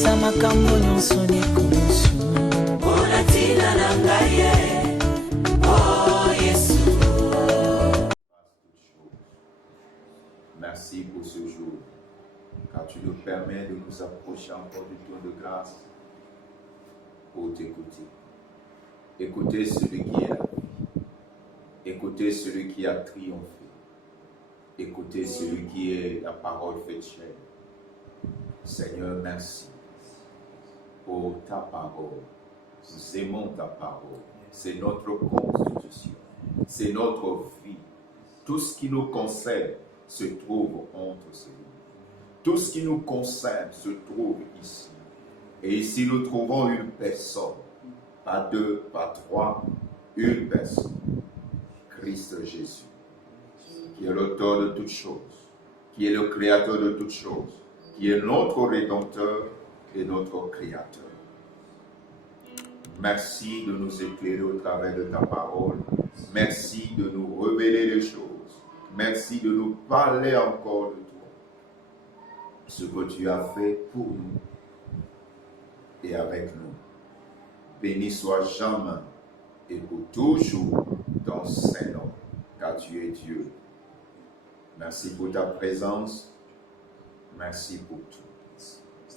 Sa makambo nyonso nekosu Olatina nangaye Oh Yesu. Merci pour ce jour, car tu nous permets de nous approcher encore du trône de grâce pour t'écouter. Écouter celui qui est la vie. Écouter celui qui a triomphé. Écouter celui qui est la parole faite chair. Seigneur, merci pour ta parole. Nous aimons ta parole. C'est notre constitution. C'est notre vie. Tout ce qui nous concerne se trouve entre ces lignes. Tout ce qui nous concerne se trouve ici. Et ici, nous trouvons une personne. Pas deux, pas trois. Une personne. Christ Jésus. Qui est l'auteur de toutes choses. Qui est le créateur de toutes choses. Qui est notre Rédempteur et notre Créateur. Merci de nous éclairer au travers de ta parole. Merci de nous révéler les choses. Merci de nous parler encore de toi. Ce que tu as fait pour nous et avec nous. Béni soit jamais et pour toujours ton Saint-Nom, car tu es Dieu. Merci pour ta présence. Merci pour tout.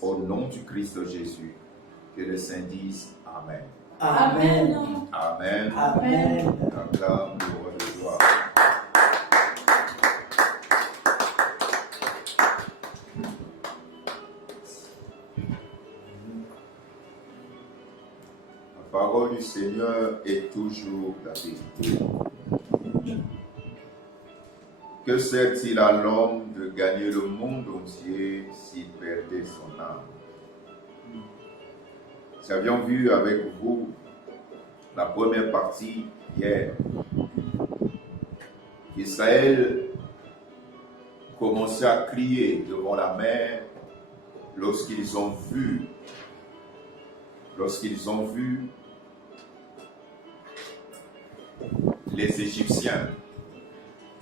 Au nom du Christ Jésus, que les saints disent Amen. Amen. Amen. Amen. Acclame le roi de gloire. La parole du Seigneur est toujours la vérité. Que sert-il à l'homme de gagner le monde entier s'il perdait son âme? Nous avions vu avec vous la première partie hier. Israël commençait à crier devant la mer lorsqu'ils ont vu les Égyptiens.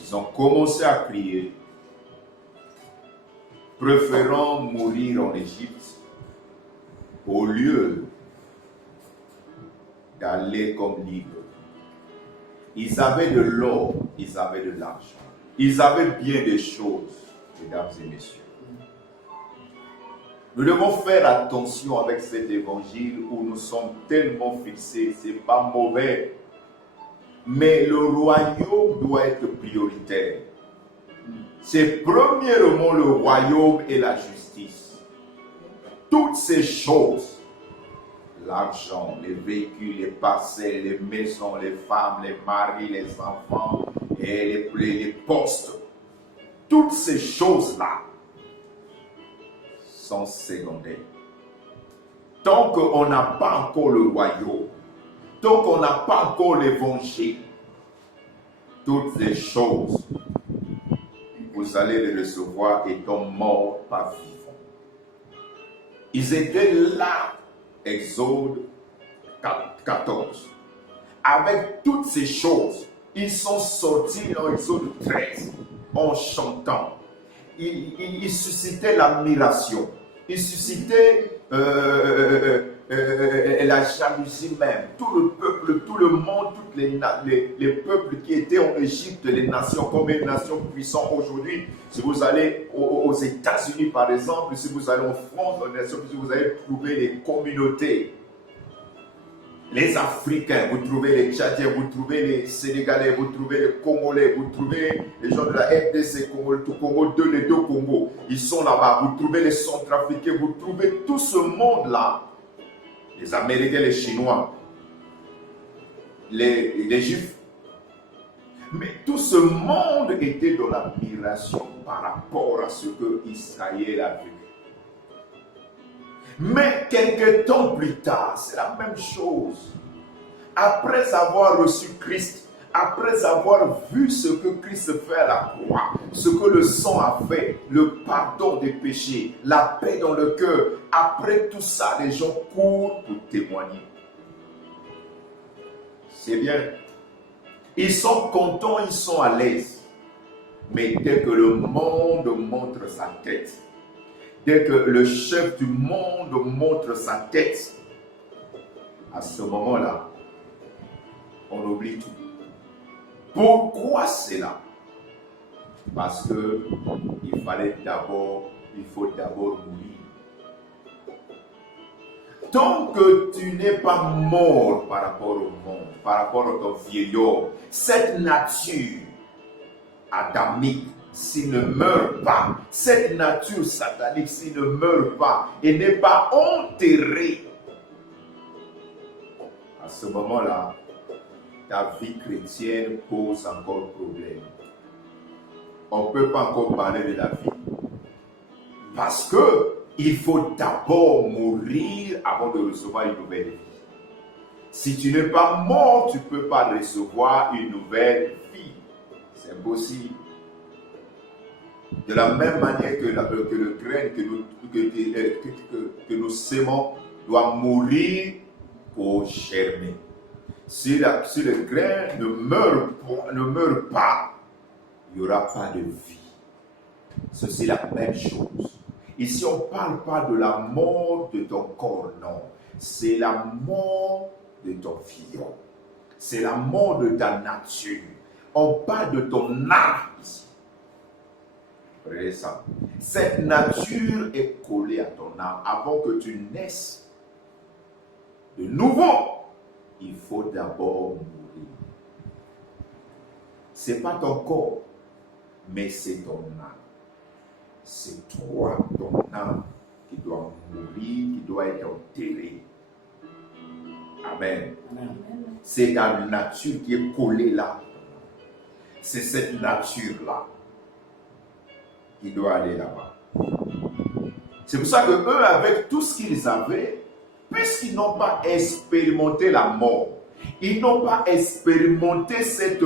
Ils ont commencé à crier, préférant mourir en Égypte au lieu d'aller comme libres. Ils avaient de l'or, ils avaient de l'argent, ils avaient bien des choses, mesdames et messieurs. Nous devons faire attention avec cet évangile où nous sommes tellement fixés, c'est pas mauvais, mais le royaume doit être prioritaire. C'est premièrement le royaume et la justice. Toutes ces choses, l'argent, les véhicules, les parcelles, les maisons, les femmes, les maris, les enfants et les postes, toutes ces choses-là sont secondaires. Tant qu'on n'a pas encore le royaume, tant qu'on n'a pas encore l'évangile, toutes ces choses, vous allez les recevoir étant morts par vivants. Ils étaient là, Exode 14. Avec toutes ces choses, ils sont sortis dans Exode 13 en chantant. Ils suscitaient l'admiration. Ils suscitaient la jalousie même. Tout le peuple, tout le monde, tous les peuples qui étaient en Égypte, les nations, comme les nations puissantes aujourd'hui. Si vous allez aux États-Unis par exemple, si vous allez en France, vous allez trouver les communautés. Les Africains, vous trouvez les Tchadiens, vous trouvez les Sénégalais, vous trouvez les Congolais, vous trouvez les gens de la RDC, Congo 2, les deux Congos, ils sont là-bas. Vous trouvez les Centrafricains, vous trouvez tout ce monde-là, les Américains, les Chinois, les Juifs. Mais tout ce monde était dans l'admiration par rapport à ce que Israël a vu. Mais quelques temps plus tard, c'est la même chose. Après avoir reçu Christ, après avoir vu ce que Christ fait à la croix, ce que le sang a fait, le pardon des péchés, la paix dans le cœur, après tout ça, les gens courent pour témoigner. C'est bien. Ils sont contents, ils sont à l'aise. Mais dès que le monde montre sa tête, dès que le chef du monde montre sa tête, à ce moment-là, on oublie tout. Pourquoi cela? Parce que il faut d'abord mourir. Tant que tu n'es pas mort par rapport au monde, par rapport à ton vieillard, cette nature adamique, s'il ne meurt pas, cette nature satanique, s'il ne meurt pas et n'est pas enterrée, à ce moment-là, ta vie chrétienne pose encore problème. On ne peut pas encore parler de la vie. Parce que il faut d'abord mourir avant de recevoir une nouvelle vie. Si tu n'es pas mort, tu ne peux pas recevoir une nouvelle vie. C'est impossible. De la même manière que le grain que nous sémons doit mourir pour germer. Si le grain ne meurt pas, il n'y aura pas de vie. C'est la même chose. Ici, on ne parle pas de la mort de ton corps, non. C'est la mort de ton vivant. C'est la mort de ta nature. On parle de ton âme ici. Regardez ça. Cette nature est collée à ton âme avant que tu naisses. De nouveau, il faut d'abord mourir. Ce n'est pas ton corps, mais c'est ton âme. C'est toi, ton âme, qui doit mourir, qui doit être enterré. Amen. Amen. C'est la nature qui est collée là. C'est cette nature-là qui doit aller là-bas. C'est pour ça que eux, avec tout ce qu'ils avaient, puisqu'ils n'ont pas expérimenté la mort, ils n'ont pas expérimenté cette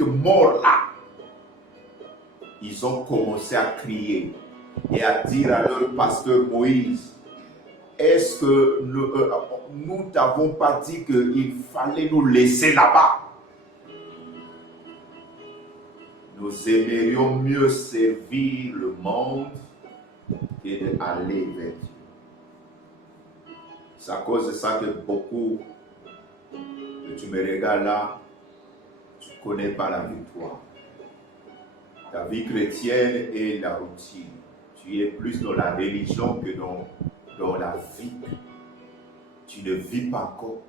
mort-là, ils ont commencé à crier et à dire à leur pasteur Moïse, est-ce que nous t'avons pas dit qu'il fallait nous laisser là-bas? Nous aimerions mieux servir le monde que d'aller vers Dieu. C'est à cause de ça que beaucoup, tu me regardes là, tu ne connais pas la victoire. Ta vie chrétienne est la routine. Tu es plus dans la religion que dans la vie. Tu ne vis pas encore.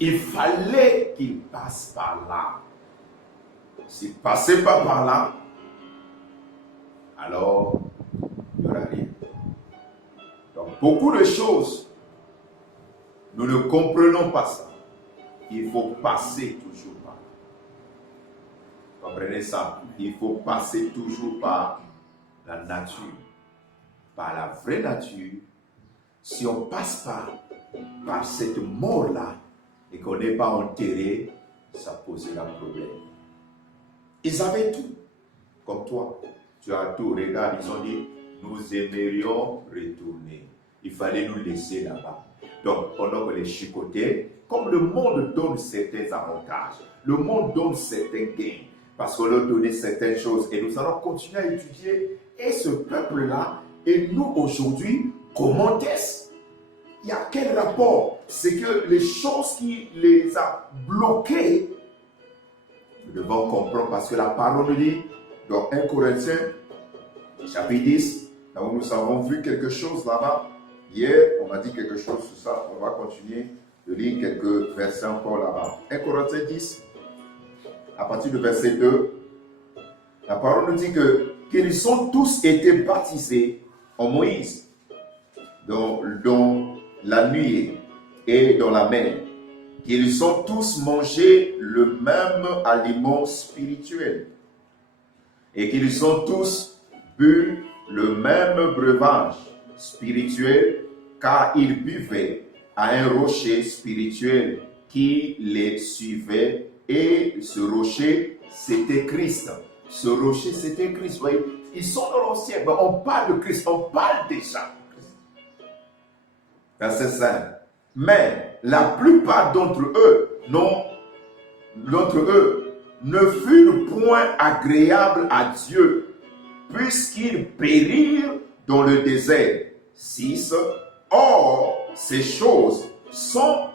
Il fallait qu'il passe par là. S'il ne passait pas par là, alors il n'y aura rien. Donc beaucoup de choses, nous ne comprenons pas ça. Il faut passer toujours par là. Comprenez ça? Il faut passer toujours par la nature, par la vraie nature. Si on passe par cette mort-là et qu'on n'est pas enterré, ça posera problème. Ils avaient tout, comme toi. Tu as tout. Regarde, ils ont dit, nous aimerions retourner. Il fallait nous laisser là-bas. Donc, pendant que les chicotaient, comme le monde donne certains avantages, le monde donne certains gains, parce qu'on leur donnait certaines choses. Et nous allons continuer à étudier. Et ce peuple-là, et nous aujourd'hui, comment est-ce? Il y a quel rapport? C'est que les choses qui les a bloqués, nous devons comprendre parce que la parole nous dit, dans 1 Corinthiens, chapitre 10, là où nous avons vu quelque chose là-bas. Hier, on a dit quelque chose sur ça. On va continuer de lire quelques versets encore là-bas. 1 Corinthiens 10, à partir du verset 2, la parole nous dit qu'ils ont tous été baptisés en Moïse, dans la nuée et dans la mer, qu'ils ont tous mangé le même aliment spirituel et qu'ils ont tous bu le même breuvage spirituel, car ils buvaient à un rocher spirituel qui les suivait, et ce rocher, c'était Christ. Ce rocher, c'était Christ. Voyez, ils sont dans l'ancien, mais on parle de Christ, on parle déjà de Christ. Verset 5. Mais la plupart d'entre eux ne furent point agréables à Dieu, puisqu'ils périrent dans le désert. 6. Or, ces choses sont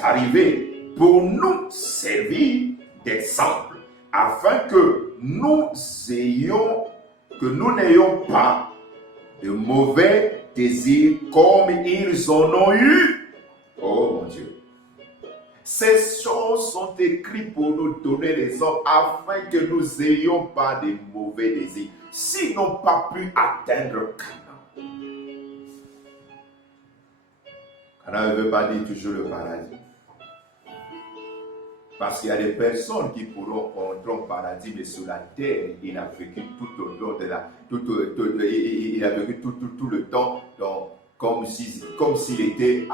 arrivées pour nous servir d'exemple, afin que nous n'ayons pas de mauvais désirs comme ils en ont eu. Oh mon Dieu. Ces choses sont écrites pour nous donner l'exemple afin que nous n'ayons pas de mauvais désirs, s'ils n'ont pas pu atteindre Canaan. Canaan ne veut pas dire toujours le paradis. Parce qu'il y a des personnes qui pourront entrer au paradis, mais sur la terre, il a vécu tout au long de il a vécu tout le temps comme s'il était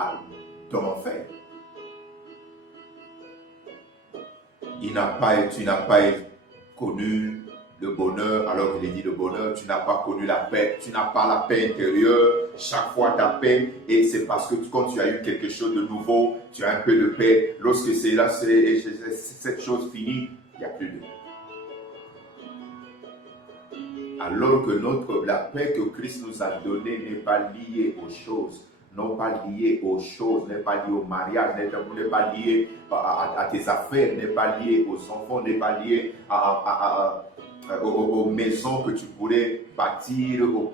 dans l'enfer. Tu n'as pas connu le bonheur, alors qu'il est dit le bonheur, tu n'as pas connu la paix, tu n'as pas la paix intérieure, chaque fois ta paix, et c'est parce que quand tu as eu quelque chose de nouveau, tu as un peu de paix, lorsque cette chose finie, il n'y a plus de paix. Alors que la paix que Christ nous a donnée n'est pas liée aux choses, n'est pas lié au mariage, n'est pas lié à tes affaires, n'est pas lié aux enfants, n'est pas lié aux maisons que tu pourrais bâtir, ou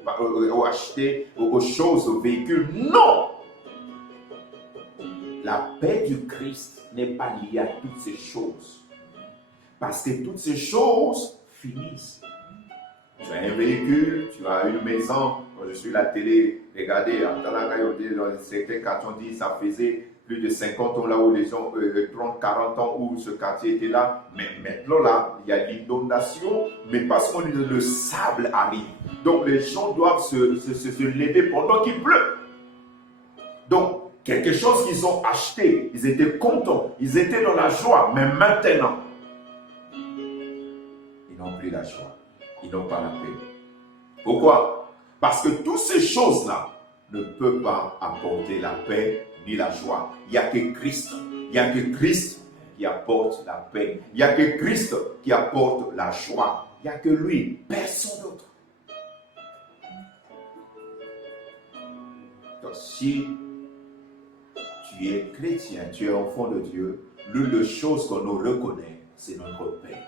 acheter, aux choses, aux véhicules. Non! La paix du Christ n'est pas liée à toutes ces choses. Parce que toutes ces choses finissent. Tu as un véhicule, tu as une maison. Quand je suis à la télé, regardez, dans certains quartiers, on dit ça faisait plus de 50 ans là où les gens, 30, 40 ans où ce quartier était là. Mais maintenant là, il y a l'inondation, mais parce que le sable arrive. Donc les gens doivent se lever pendant qu'il pleut. Donc, quelque chose qu'ils ont acheté, ils étaient contents, ils étaient dans la joie, mais maintenant, ils n'ont plus la joie. Ils n'ont pas la paix. Pourquoi? Parce que toutes ces choses-là ne peuvent pas apporter la paix ni la joie. Il n'y a que Christ. Il n'y a que Christ qui apporte la paix. Il n'y a que Christ qui apporte la joie. Il n'y a que lui, personne d'autre. Donc si tu es chrétien, tu es enfant de Dieu, l'une des choses qu'on nous reconnaît, c'est notre paix.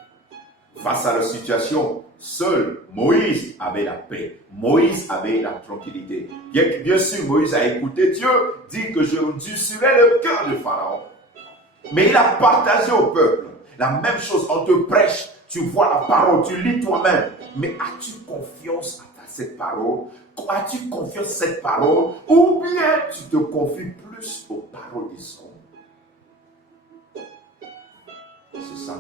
Face à la situation, seul Moïse avait la paix. Moïse avait la tranquillité. Bien sûr, Moïse a écouté Dieu dire que je endurcirai le cœur de Pharaon. Mais il a partagé au peuple. La même chose, on te prêche, tu vois la parole, tu lis toi-même. Mais as-tu confiance à cette parole? As-tu confiance à cette parole? Ou bien tu te confies plus aux paroles des hommes? C'est ça.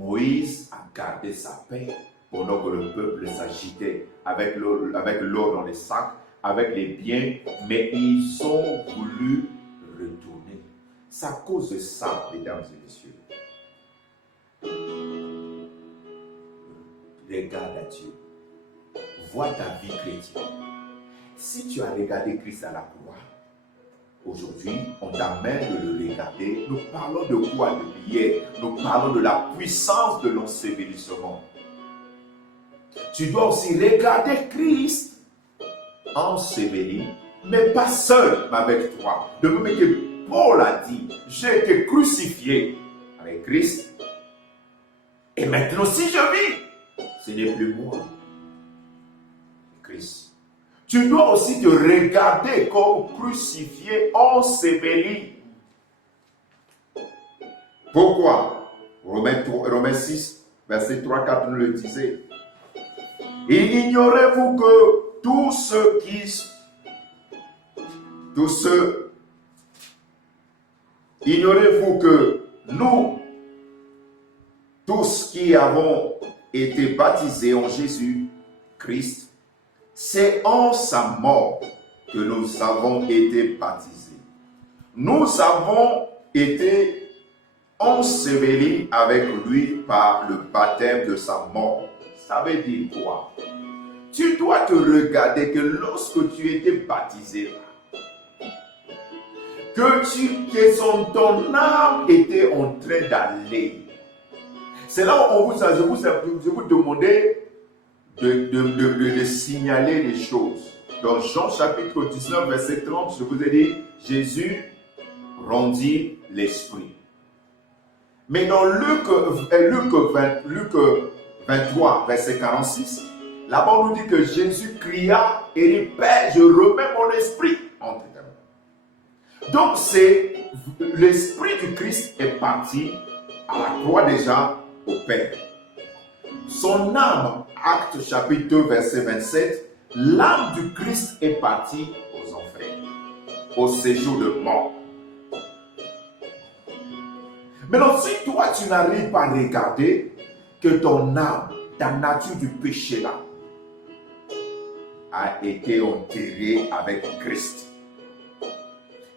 Moïse a gardé sa paix pendant que le peuple s'agitait avec l'or dans les sacs, avec les biens, mais ils ont voulu retourner. C'est à cause de ça, mesdames et messieurs. Regarde à Dieu. Vois ta vie chrétienne. Si tu as regardé Christ à la croix, aujourd'hui, on t'amène de le regarder. Nous parlons de quoi? De prière. Nous parlons de la puissance de l'ensevelissement. Tu dois aussi regarder Christ enseveli, mais pas seul, mais avec toi. De même que Paul a dit, j'ai été crucifié avec Christ. Et maintenant, si je vis, ce n'est plus moi, Christ. Tu dois aussi te regarder comme crucifié, enseveli. Pourquoi? Romains 6, verset 3-4 nous le disait. Et ignorez-vous que ignorez-vous que nous, tous qui avons été baptisés en Jésus-Christ, c'est en sa mort que nous avons été baptisés. Nous avons été ensevelis avec lui par le baptême de sa mort. Ça veut dire quoi? Tu dois te regarder que lorsque tu étais baptisé, que ton âme était en train d'aller. C'est là où je vous demandais de signaler les choses. Dans Jean chapitre 19, verset 30, je vous ai dit, Jésus rendit l'esprit. Mais dans Luc 23, verset 46, là-bas on nous dit que Jésus cria et dit, Père, je remets mon esprit entre tes mains. Donc c'est l'esprit du Christ est parti à la croix déjà au Père. Son âme, Acte chapitre 2, verset 27, l'âme du Christ est partie aux enfers, au séjour de mort. Maintenant, si toi tu n'arrives pas à regarder que ton âme, ta nature du péché là, a été enterrée avec Christ.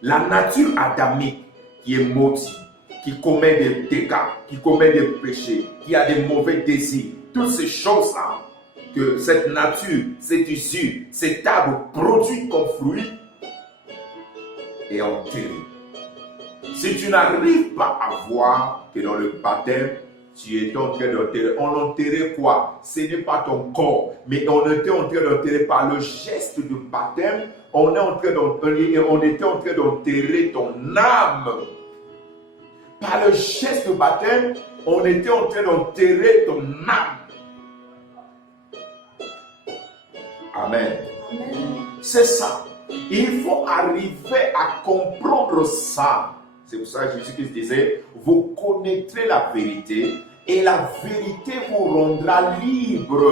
La nature adamique qui est maudite, qui commet des dégâts, qui commet des péchés, qui a des mauvais désirs, toutes ces choses-là, que cette nature, cette issue, cet arbre produit comme fruit, est enterré. Si tu n'arrives pas à voir que dans le baptême, tu es en train d'enterrer. On enterrait quoi? Ce n'est pas ton corps, mais on était en train d'enterrer par le geste du baptême. On était en train d'enterrer ton âme. Par le geste du baptême, on était en train d'enterrer ton âme. Amen. Amen. C'est ça. Il faut arriver à comprendre ça. C'est pour ça que Jésus-Christ disait, vous connaîtrez la vérité et la vérité vous rendra libre.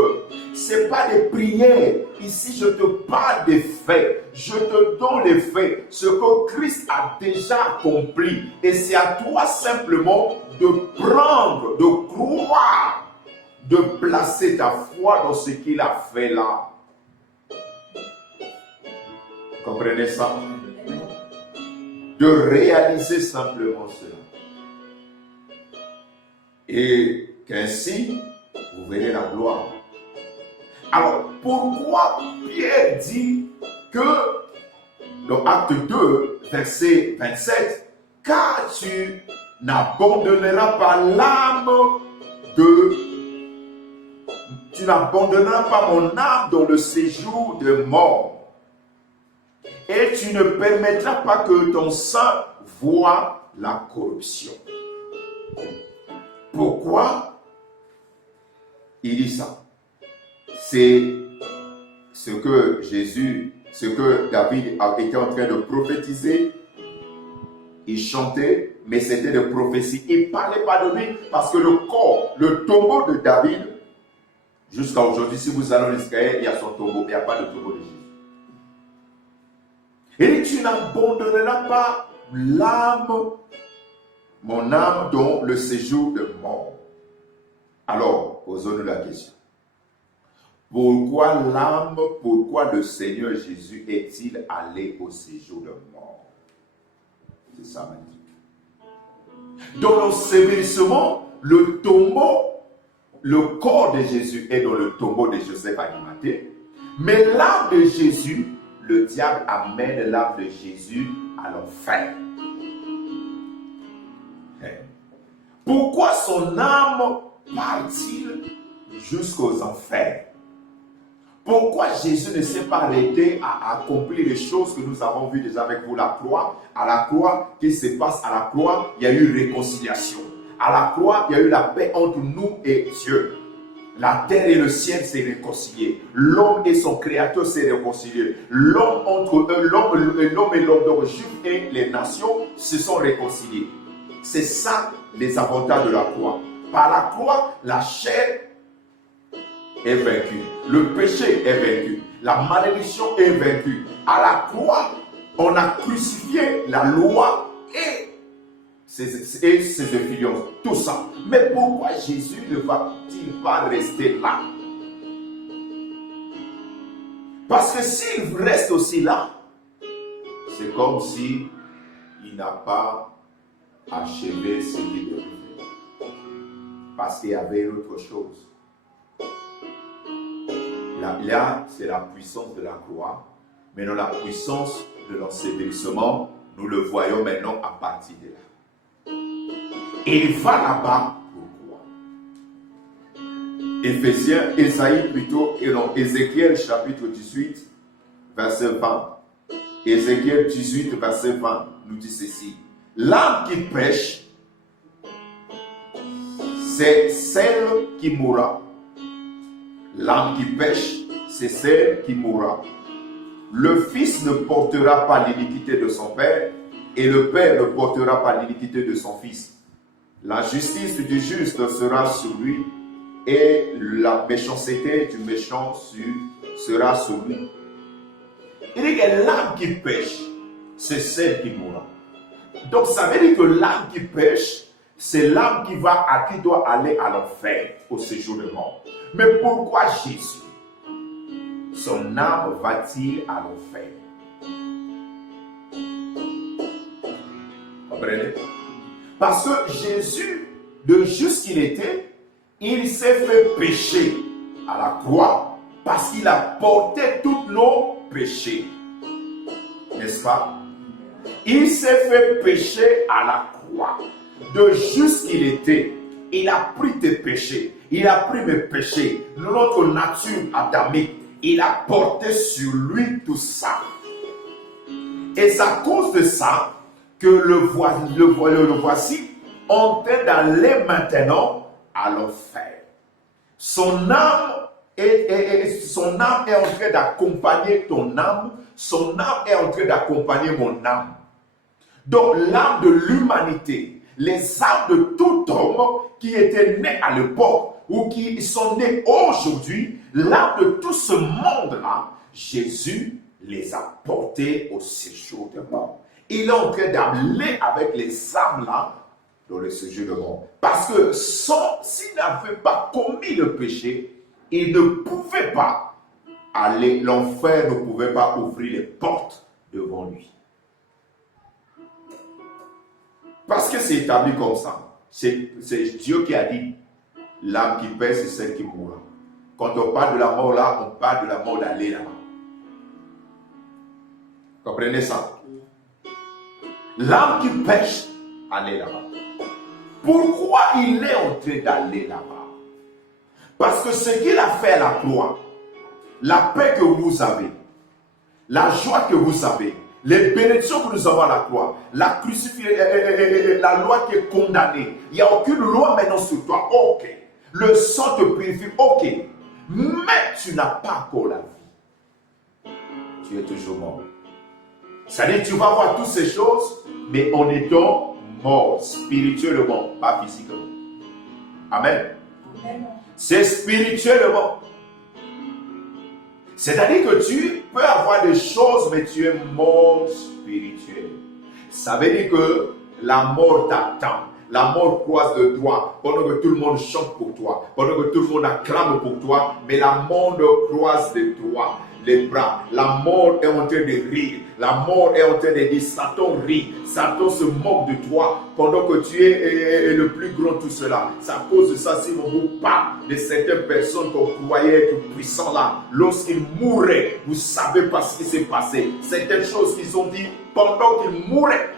Ce n'est pas des prières. Ici, je te parle des faits. Je te donne les faits. Ce que Christ a déjà accompli. Et c'est à toi simplement de prendre, de croire, de placer ta foi dans ce qu'il a fait là. Comprenez ça? De réaliser simplement cela. Et qu'ainsi, vous verrez la gloire. Alors, pourquoi Pierre dit que, dans Acte 2, verset 27, car tu n'abandonneras pas l'âme tu n'abandonneras pas mon âme dans le séjour de mort. Et tu ne permettras pas que ton sang voie la corruption. Pourquoi il dit ça? C'est ce que David a été en train de prophétiser. Il chantait, mais c'était de prophétie. Il ne parlait pas de lui parce que le corps, le tombeau de David, jusqu'à aujourd'hui, si vous allez en Israël, il y a son tombeau, il n'y a pas de tombeau de Jésus. Et tu n'abandonneras pas mon âme dans le séjour de mort. Alors, posons-nous la question. Pourquoi le Seigneur Jésus est-il allé au séjour de mort? C'est ça magnifique. Dans l'ensevelissement, le tombeau, le corps de Jésus est dans le tombeau de Joseph Arimathée, mais l'âme de Jésus, le diable amène l'âme de Jésus à l'enfer. Pourquoi son âme part-il jusqu'aux enfers? Pourquoi Jésus ne s'est pas arrêté à accomplir les choses que nous avons vues déjà avec vous, la croix? À la croix, qu'est-ce qui se passe à la croix? Il y a eu réconciliation. À la croix, il y a eu la paix entre nous et Dieu. La terre et le ciel s'est réconcilié. L'homme et son créateur s'est réconcilié. L'homme entre eux, l'homme et l'homme d'origine et les nations se sont réconciliés. C'est ça les avantages de la croix. Par la croix, la chair est vaincue. Le péché est vaincu. La malédiction est vaincue. À la croix, on a crucifié la loi et ses influences. Tout ça. Mais pourquoi Jésus ne va-t-il pas rester là? Parce que s'il reste aussi là, c'est comme si il n'a pas achevé ce qu'il devait faire. Parce qu'il y avait une autre chose. Là, c'est la puissance de la croix. Mais dans la puissance de l'ensevelissement, nous le voyons maintenant à partir de là. Et il va là-bas. Pourquoi? Ézéchiel chapitre 18, verset 20. Ézéchiel 18, verset 20 nous dit ceci. L'âme qui pêche, c'est celle qui mourra. L'âme qui pêche, c'est celle qui mourra. Le fils ne portera pas l'iniquité de son père, et le père ne portera pas l'iniquité de son fils. La justice du juste sera sur lui, et la méchanceté du méchant sera sur lui. Il dit que l'âme qui pêche, c'est celle qui mourra. Donc ça veut dire que l'âme qui pêche, c'est l'âme qui doit aller à l'enfer au séjour de mort. Mais pourquoi Jésus, son âme va-t-il à l'enfer? Comprenez? Parce que Jésus, de juste qu'il était, il s'est fait pécher à la croix parce qu'il a porté tous nos péchés. N'est-ce pas? Il s'est fait pécher à la croix. De juste qu'il était, il a pris tes péchés. Il a pris mes péchés, notre nature adamique. Il a porté sur lui tout ça. Et c'est à cause de ça que le voici en train d'aller maintenant à l'enfer. Son âme est en train d'accompagner ton âme. Son âme est en train d'accompagner mon âme. Donc l'âme de l'humanité, les âmes de tout homme qui étaient nés à l'époque ou qui sont nés aujourd'hui, l'âme de tout ce monde-là, Jésus les a portés au séjour de mort. Il est en train d'aller avec les âmes-là dans le séjour de mort. Parce que s'il n'avait pas commis le péché, il ne pouvait pas aller, l'enfer ne pouvait pas ouvrir les portes devant lui. Parce que c'est établi comme ça. C'est Dieu qui a dit, l'âme qui pêche, c'est celle qui mourra. Quand on parle de la mort là, on parle de la mort d'aller là-bas. Comprenez ça? L'âme qui pêche, aller là-bas. Pourquoi il est en train d'aller là-bas? Parce que ce qu'il a fait à la croix, la paix que vous avez, la joie que vous avez, les bénédictions que nous avons à la croix, la loi qui est condamnée, il n'y a aucune loi maintenant sur toi, ok. Le sang te purifie, ok. Mais tu n'as pas encore la vie. Tu es toujours mort. C'est-à-dire que tu vas voir toutes ces choses, mais en étant mort spirituellement, pas physiquement. Amen. Amen. C'est spirituellement. C'est-à-dire que tu peux avoir des choses, mais tu es mort spirituel. Ça veut dire que la mort t'attend. La mort croise de toi, pendant que tout le monde chante pour toi, pendant que tout le monde acclame pour toi, mais la mort croise de toi les bras. La mort est en train de rire. La mort est en train de dire, Satan rit. Satan se moque de toi pendant que tu es le plus grand de tout cela. C'est à cause de ça, si on vous parle de certaines personnes qu'on croyait être puissants là, lorsqu'ils mouraient, vous savez pas ce qui s'est passé. Certaines choses qu'ils ont dit pendant qu'ils mouraient.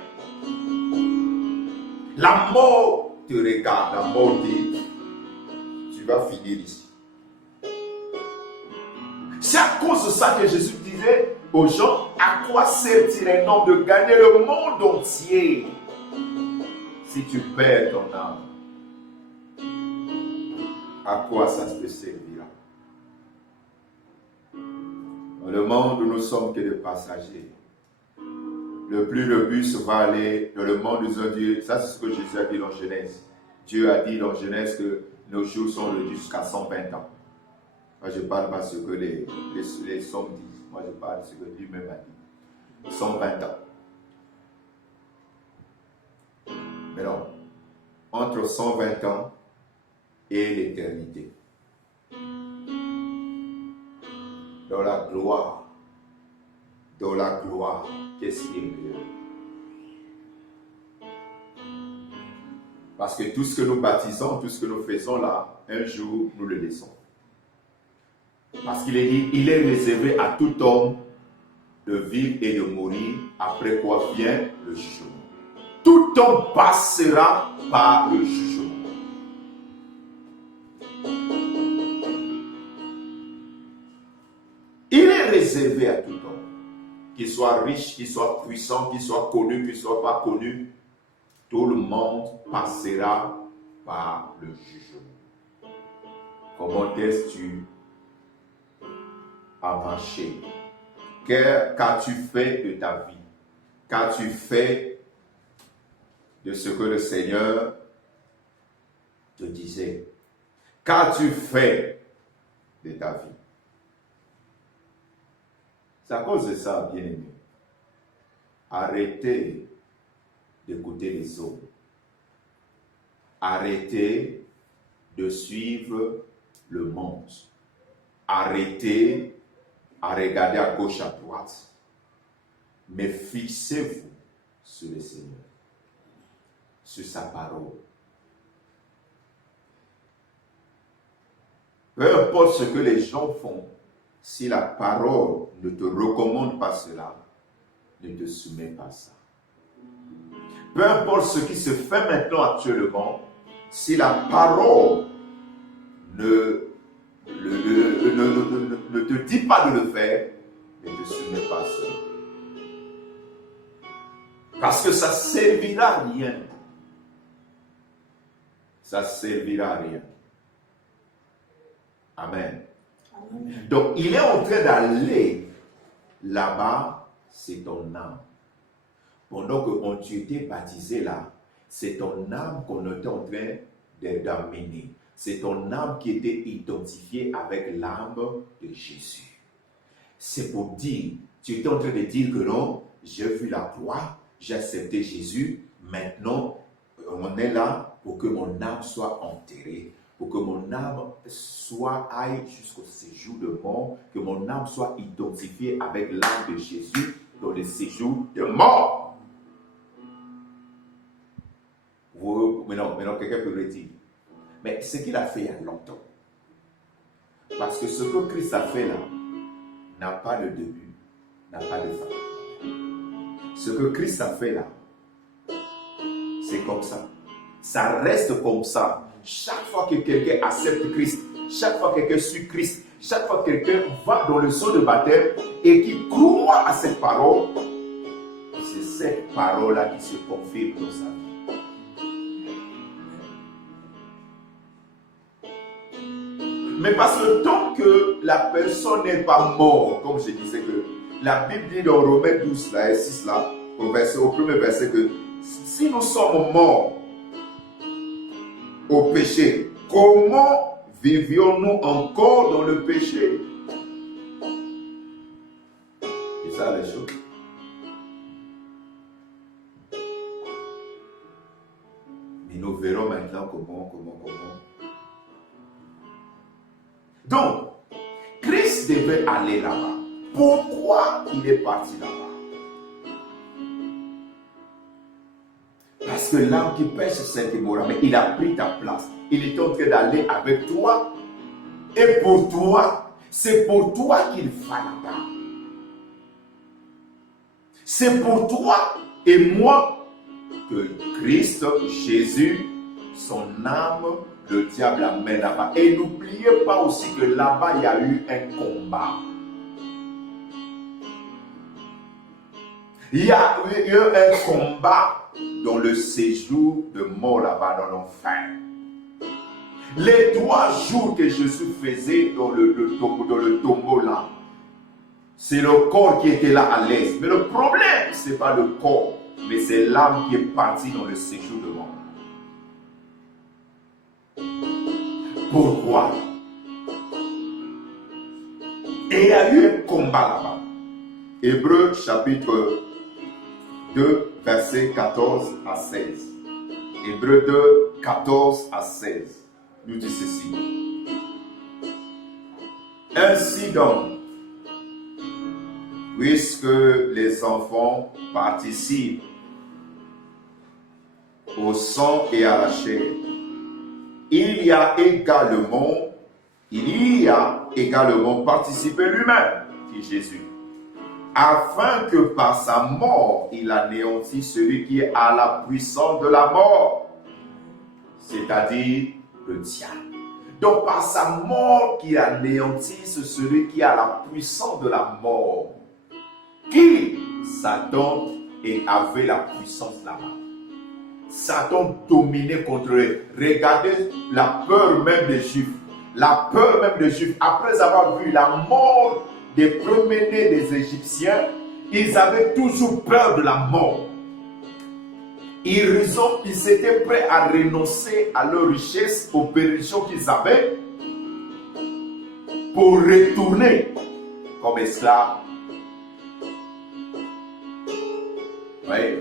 La mort te regarde, la mort dit, tu vas finir ici. C'est à cause de ça que Jésus disait aux gens, à quoi sert-il un homme de gagner le monde entier si tu perds ton âme? À quoi ça te servira? Dans le monde où nous sommes que des passagers, le bus va aller dans le monde de Dieu. Ça, c'est ce que Jésus a dit dans Genèse. Dieu a dit dans Genèse que nos jours sont jusqu'à 120 ans. Moi, je ne parle pas de ce que les sommes disent. Moi, je parle de ce que lui-même a dit. 120 ans. Mais non. Entre 120 ans et l'éternité. Dans la gloire. Dans la gloire. Qu'est-ce qui est mieux? Parce que tout ce que nous baptisons, tout ce que nous faisons là, un jour, nous le laissons. Parce qu'il est dit, il est réservé à tout homme de vivre et de mourir, après quoi vient le jugement. Tout homme passera par le jugement. est réservé à tout homme. Qu'il soit riche, qu'il soit puissant, qu'il soit connu, qu'il ne soit pas connu, tout le monde passera par le jugement. Comment est-ce que tu as marché? Qu'as-tu fait de ta vie? Qu'as-tu fait de ce que le Seigneur te disait? Qu'as-tu fait de ta vie? C'est à cause de ça, bien-aimé. Arrêtez d'écouter les autres. Arrêtez de suivre le monde. Arrêtez à regarder à gauche, à droite. Mais fixez-vous sur le Seigneur, sur sa parole. Peu importe ce que les gens font, si la parole ne te recommande pas cela, ne te soumets pas à ça. Peu importe ce qui se fait maintenant actuellement, si la parole ne te dit pas de le faire, ne te soumets pas à cela. Parce que ça ne servira à rien. Ça ne servira à rien. Amen. Amen. Donc, il est en train d'aller là-bas, c'est ton âme. Pendant que tu étais baptisé là, c'est ton âme qu'on était en train d'amener. C'est ton âme qui était identifiée avec l'âme de Jésus. C'est pour dire, tu étais en train de dire que non, j'ai vu la croix, j'ai accepté Jésus, maintenant on est là pour que mon âme soit enterrée, pour que mon âme aille jusqu'au séjour de mort, que mon âme soit identifiée avec l'âme de Jésus dans le séjour de mort. Maintenant, quelqu'un peut le dire. Mais ce qu'il a fait il y a longtemps. Parce que ce que Christ a fait là n'a pas de début, n'a pas de fin. Ce que Christ a fait là, c'est comme ça. Ça reste comme ça. Chaque fois que quelqu'un accepte Christ, chaque fois que quelqu'un suit Christ, chaque fois que quelqu'un va dans le seau de baptême et qui croit à cette parole, c'est cette parole-là qui se confirme dans sa vie. Mais parce que tant que la personne n'est pas morte, comme je disais que la Bible dit dans Romains 12, là, 6, là, au premier verset, que si nous sommes morts au péché, comment vivions-nous encore dans le péché? C'est ça les choses. Mais nous verrons maintenant comment. Donc, Christ devait aller là-bas. Pourquoi il est parti là-bas? Parce que l'âme qui pêche, c'est immoral. Mais il a pris ta place. Il est en train d'aller avec toi. Et pour toi, c'est pour toi qu'il va là-bas. C'est pour toi et moi que Christ, Jésus, son âme, le diable amène là-bas. Et n'oubliez pas aussi que là-bas, il y a eu un combat. Il y a eu un combat dans le séjour de mort là-bas, dans l'enfer. Les 3 jours que Jésus faisait dans le tombeau là, c'est le corps qui était là à l'aise. Mais le problème, ce n'est pas le corps, mais c'est l'âme qui est partie dans le séjour de mort. Pourquoi? Et il y a eu un combat là-bas. Hébreux chapitre 2, versets 14 à 16. Hébreux 2, 14 à 16. Nous dit ceci. Ainsi donc, puisque les enfants participent au sang et à la chair, il y a également participé lui-même, dit Jésus, afin que par sa mort, il anéantisse celui qui est à la puissance de la mort, c'est-à-dire le diable. Donc par sa mort qui anéantit celui qui a la puissance de la mort. Qui? Satan avait la puissance là-bas. Satan dominait contre eux. Regardez la peur même des Juifs. La peur même des Juifs. Après avoir vu la mort des premiers-nés des Égyptiens, ils avaient toujours peur de la mort. Ils étaient prêts à renoncer à leur richesse, aux périssions qu'ils avaient, pour retourner comme esclaves. Oui.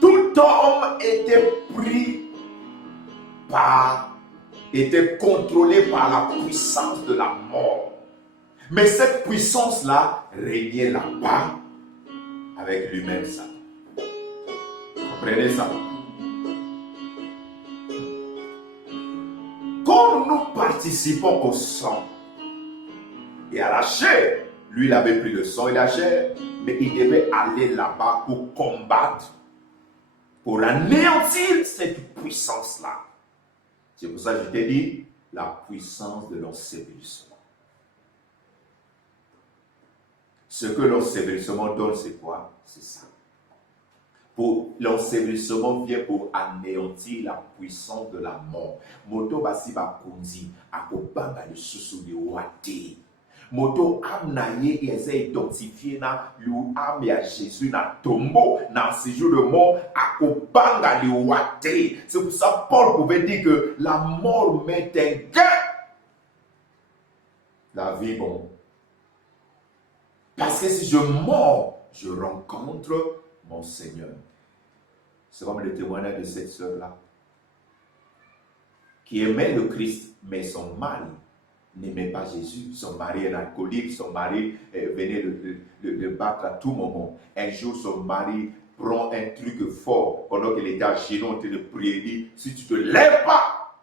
Tout homme était contrôlé par la puissance de la mort. Mais cette puissance-là régnait là-bas avec lui-même Satan. Comprenez ça? Quand nous participons au sang et à la chair, lui il avait pris le sang et la chair, mais il devait aller là-bas pour combattre, pour anéantir cette puissance-là. C'est pour ça que je t'ai dit la puissance de l'ensevelissement. Ce que l'ensevelissement donne, c'est quoi? C'est ça. L'ensevelissement vient pour anéantir la puissance de la mort. Moto basi ba kunzi akobanga le susu de wate. Moto amnaye eze identifié na lu ame ya Jésus na tombeau na séjour de mort akobanga le wate. C'est pour ça Paul pouvait dire que la mort m'est un gain. La vie bon. Parce que si je mors, je rencontre mon Seigneur. C'est comme le témoignage de cette sœur-là, qui aimait le Christ, mais son mari n'aimait pas Jésus. Son mari est alcoolique, son mari venait de battre à tout moment. Un jour, son mari prend un truc fort, pendant qu'elle était à genoux, en train de prier, il dit, si tu ne te lèves pas,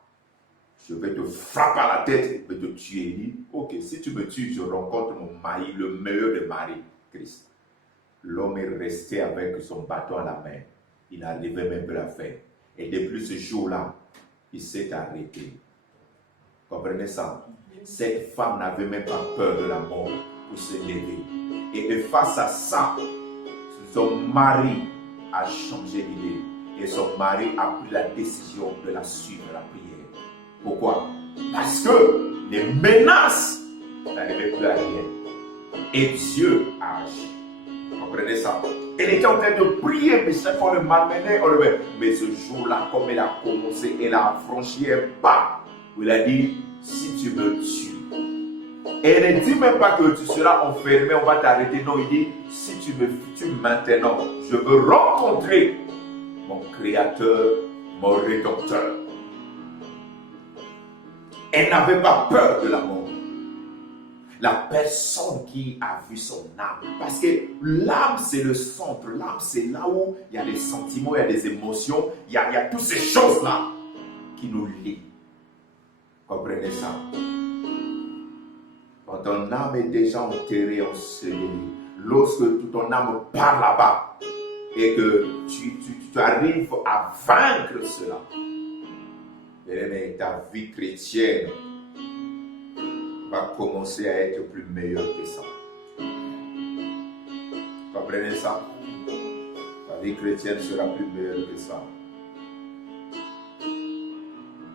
je vais te frapper à la tête, je vais te tuer. Il dit, ok, si tu me tues, je rencontre mon mari, le meilleur des maris, Christ. L'homme est resté avec son bâton à la main. Il n'arrivait même plus à faire. Et depuis ce jour-là, il s'est arrêté. Comprenez ça? Cette femme n'avait même pas peur de la mort pour se lever. Et face à ça, son mari a changé d'idée. Et son mari a pris la décision de la suivre, la prière. Pourquoi? Parce que les menaces n'arrivaient plus à rien. Et Dieu a agi. Comprenez ça? Elle était en train de prier, mais chaque fois on le malmenait, on le met. Mais ce jour-là, comme elle a commencé, elle a franchi un pas où il a dit, si tu me tues. Et elle ne dit même pas que tu seras enfermé, on va t'arrêter. Non, il dit, si tu me tues maintenant, je veux rencontrer mon Créateur, mon Rédempteur. Elle n'avait pas peur de la mort. La personne qui a vu son âme. Parce que l'âme, c'est le centre. L'âme, c'est là où il y a des sentiments, il y a des émotions, il y a toutes ces choses-là qui nous lient. Comprenez ça? Quand ton âme est déjà enterrée, ensevelie, lorsque toute ton âme part là-bas et que tu arrives à vaincre cela, et ta vie chrétienne va commencer à être plus meilleur que ça. Comprenez ça? La vie chrétienne sera plus meilleure que ça.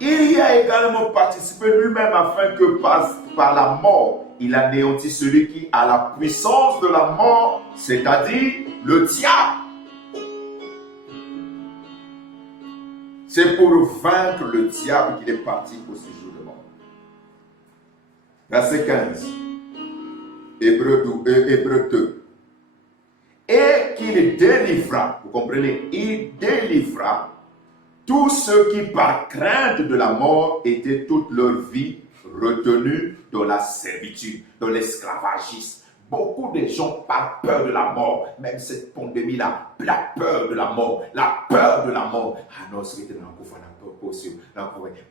Il y a également participé lui-même afin que par la mort, il anéantit celui qui a la puissance de la mort, c'est-à-dire le diable. C'est pour vaincre le diable qu'il est parti au séjour de mort. Verset 15. Hébreux 2. Et qu'il délivra, vous comprenez, il délivra tous ceux qui par crainte de la mort étaient toute leur vie retenus dans la servitude, dans l'esclavagisme. Beaucoup de gens par peur de la mort, même cette pandémie-là, la peur de la mort, la peur de la mort. Ah non, c'est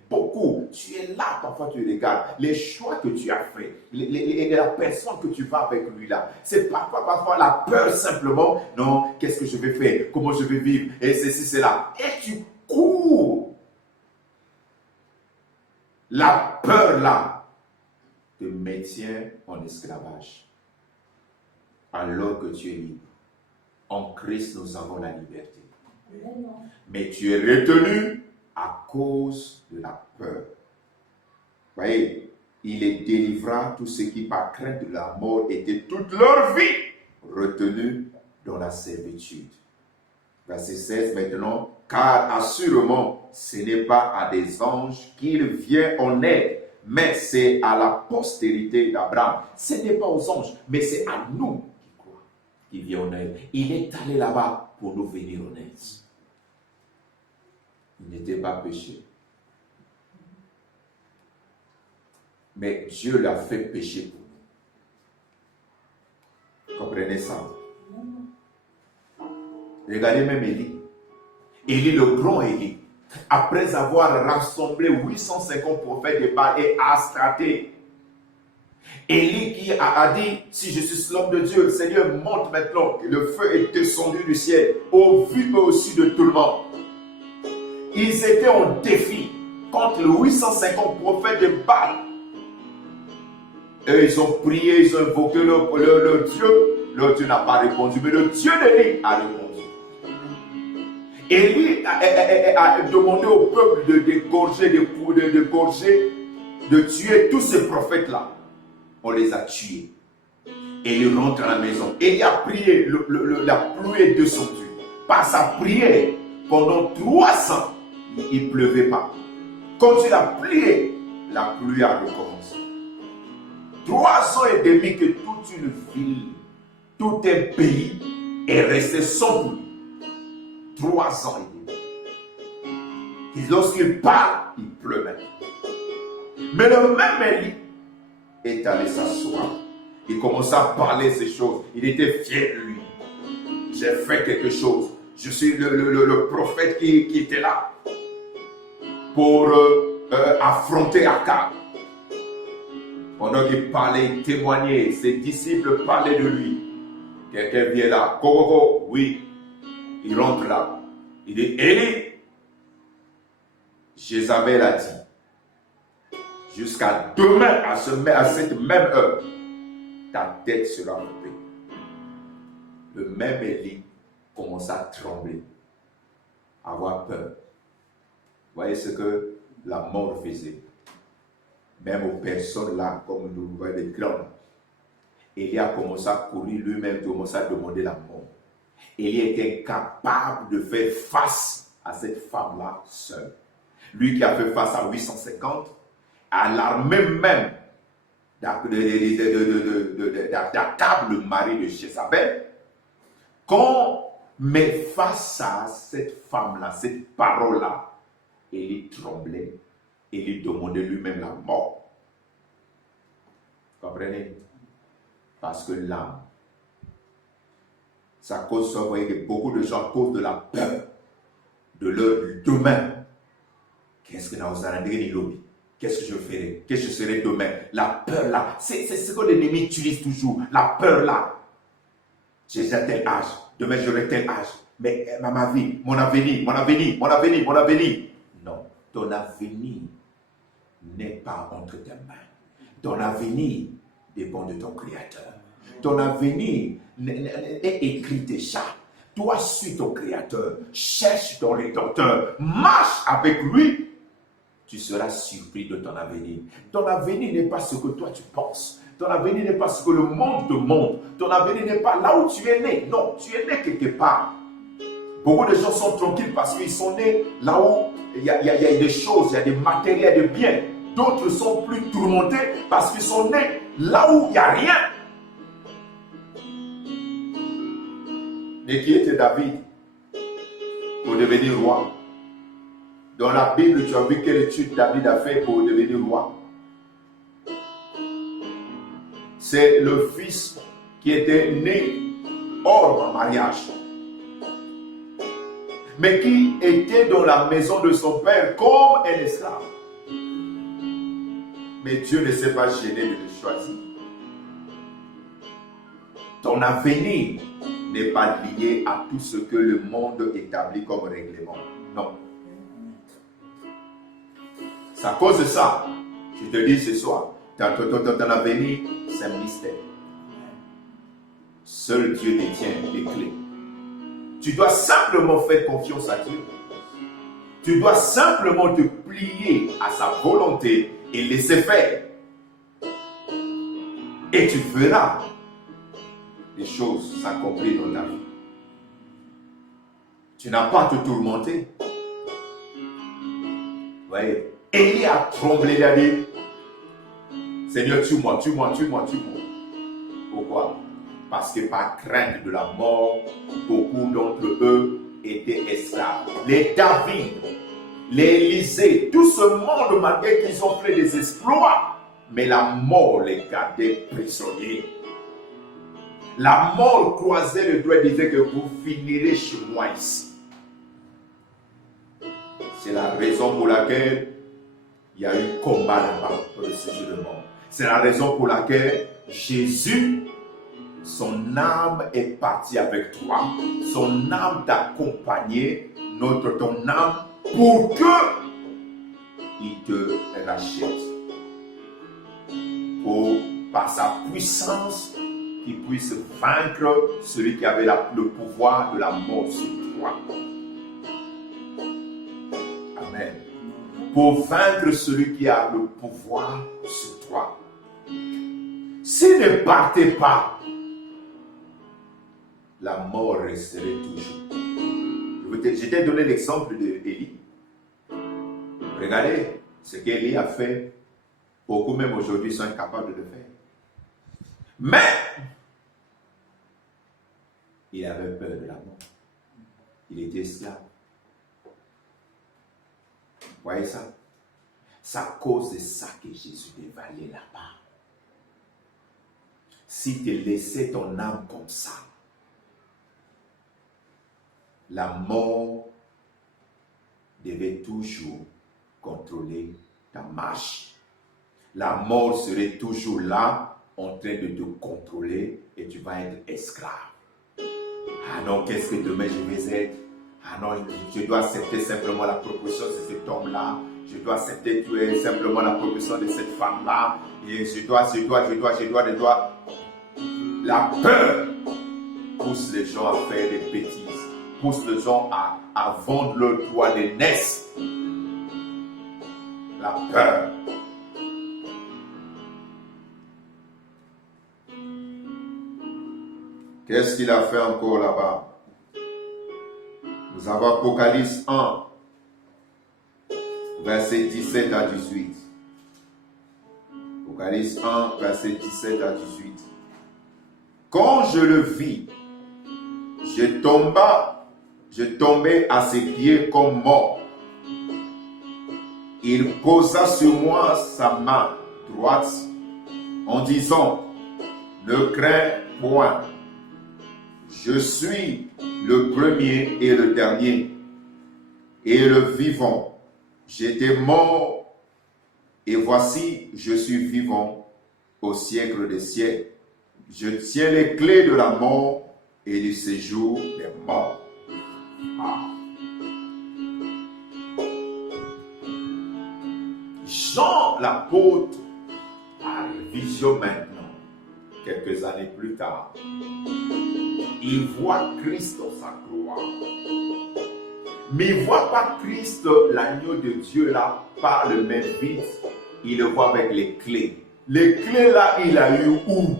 beaucoup, tu es là, parfois tu regardes les choix que tu as faits, la personne que tu vas avec lui là. C'est parfois la peur simplement, non, qu'est-ce que je vais faire, comment je vais vivre, et ceci, cela. Et tu cours. La peur là te maintient en esclavage. Alors que tu es libre. En Christ, nous avons la liberté. Mais tu es retenu à cause de la peur. Voyez, il les délivra tous ceux qui, par crainte de la mort, étaient toute leur vie retenus dans la servitude. Verset 16 maintenant. Car assurément, ce n'est pas à des anges qu'il vient en aide, mais c'est à la postérité d'Abraham. Ce n'est pas aux anges, mais c'est à nous qui croient, qui vient en aide. Il est allé là-bas pour nous venir en aide. Il n'était pas péché. Mais Dieu l'a fait pécher pour nous. Comprenez ça? Regardez même Élie. Élie, le grand Élie, après avoir rassemblé 850 prophètes de Baal et Astarté, Élie qui a dit, si je suis l'homme de Dieu, le Seigneur monte maintenant, que le feu est descendu du ciel, au vu aussi de tout le monde. Ils étaient en défi contre les 850 prophètes de Baal. Et ils ont prié, ils ont invoqué leur Dieu. Leur Dieu n'a pas répondu, mais le Dieu d'Élie a répondu. Élie a demandé au peuple de dégorger, de tuer tous ces prophètes-là. On les a tués. Et il rentre à la maison. Et il a prié, la pluie est descendue. Par sa prière, pendant 3 ans, il ne pleuvait pas. Quand il a prié, la pluie a recommencé. 3 ans et demi que toute une ville, tout un pays est resté sans pluie. 3 ans et demi. Et lorsqu'il parle, il pleut même. Mais le même Élie est allé s'asseoir. Il commença à parler ces choses. Il était fier de lui. J'ai fait quelque chose. Je suis le prophète qui était là pour affronter Akab. Pendant qu'il parlait, il témoignait. Ses disciples parlaient de lui. Quelqu'un vient là. Coco, oui. Il rentre là. Il dit, Élie, Jézabel a dit, jusqu'à demain, à cette même heure, ta tête sera coupée. Le même Élie commence à trembler, à avoir peur. Vous voyez ce que la mort faisait. Même aux personnes là, comme nous voyons les grands. Élie a commencé à courir lui-même, commencé à demander la mort. Élie était incapable de faire face à cette femme-là seule. Lui qui a fait face à 850, à l'armée même d'Akab, le mari de Jézabel, qu'on met face à cette femme-là, cette parole-là, Élie tremblait. Élie demandait lui-même la mort. Comprenez? Parce que l'âme, ça cause, vous voyez que beaucoup de gens, à cause de la peur de leur demain, qu'est-ce que nous allons dire? Qu'est-ce que je ferai? Qu'est-ce que je serai demain? La peur là, c'est ce que l'ennemi utilise toujours. La peur là. J'ai tel âge, demain j'aurai tel âge. Mais ma vie, mon avenir. Non, ton avenir n'est pas entre tes mains. Ton avenir dépend de ton Créateur. Ton avenir est écrit déjà. Toi, suis ton Créateur. Cherche ton Rédempteur. Marche avec lui. Tu seras surpris de ton avenir. Ton avenir n'est pas ce que toi tu penses. Ton avenir n'est pas ce que le monde te montre. Ton avenir n'est pas là où tu es né. Non, tu es né quelque part. Beaucoup de gens sont tranquilles parce qu'ils sont nés là où il y a des choses, il y a des matériels, des biens. D'autres sont plus tourmentés parce qu'ils sont nés là où il n'y a rien. Et qui était David pour devenir roi? Dans la Bible, tu as vu quelle étude David a fait pour devenir roi. C'est le fils qui était né hors mariage, mais qui était dans la maison de son père comme un esclave. Mais Dieu ne s'est pas gêné de le choisir. Ton avenir n'est pas lié à tout ce que le monde établit comme règlement. Non. C'est à cause de ça Je te dis ce soir, ton avenir, c'est un mystère. Seul Dieu détient les clés. Tu dois simplement faire confiance à Dieu. Tu dois simplement te plier à sa volonté et laisser faire. Et tu verras les choses s'accomplir dans ta vie. Tu n'as pas à te tourmenter. Vous voyez, Élie a tremblé, il a dit, Seigneur, tue-moi. Pourquoi? Parce que par crainte de la mort, beaucoup d'entre eux étaient esclaves. Les David, les Élysée, tout ce monde, malgré qu'ils ont fait des exploits, mais la mort les gardait prisonniers. La mort croisait le doigt et disait que vous finirez chez moi ici. C'est la raison pour laquelle il y a eu combat là-bas pour le Seigneur de mort. C'est la raison pour laquelle Jésus, son âme est partie avec toi. Son âme t'a accompagné, ton âme, pour que il te rachète. Pour, par sa puissance, qu'il puisse vaincre celui qui avait le pouvoir de la mort sur toi. Amen. Pour vaincre celui qui a le pouvoir sur toi. S'il ne partait pas, la mort resterait toujours. Je t'ai donné l'exemple d'Élie. Regardez ce qu'Élie a fait. Beaucoup même aujourd'hui sont incapables de le faire. Mais, il avait peur de la mort. Il était esclave. Vous voyez ça? C'est à cause de ça que Jésus dévalait là-bas. Si tu laissais ton âme comme ça, la mort devait toujours contrôler ta marche. La mort serait toujours là, en train de te contrôler et tu vas être esclave. Ah non, qu'est-ce que demain je vais être? Ah non, je dois accepter simplement la proposition de cet homme-là. Je dois accepter simplement la proposition de cette femme-là. Et je dois. La peur pousse les gens à faire des bêtises. Pousse les gens à vendre leur droit de naissance. La peur. Qu'est-ce qu'il a fait encore là-bas? Nous avons Apocalypse 1, verset 17 à 18. Apocalypse 1, verset 17 à 18. Quand je le vis, je tombai à ses pieds comme mort. Il posa sur moi sa main droite en disant, ne crains point. Je suis le premier et le dernier et le vivant. J'étais mort et voici, je suis vivant au siècle des siècles. Je tiens les clés de la mort et du séjour des morts. Ah. Jean l'apôtre a vision maintenant, quelques années plus tard. Il voit Christ dans sa gloire. Mais il ne voit pas Christ, l'agneau de Dieu là, par le même vide. Il le voit avec les clés. Les clés là, il a eu où?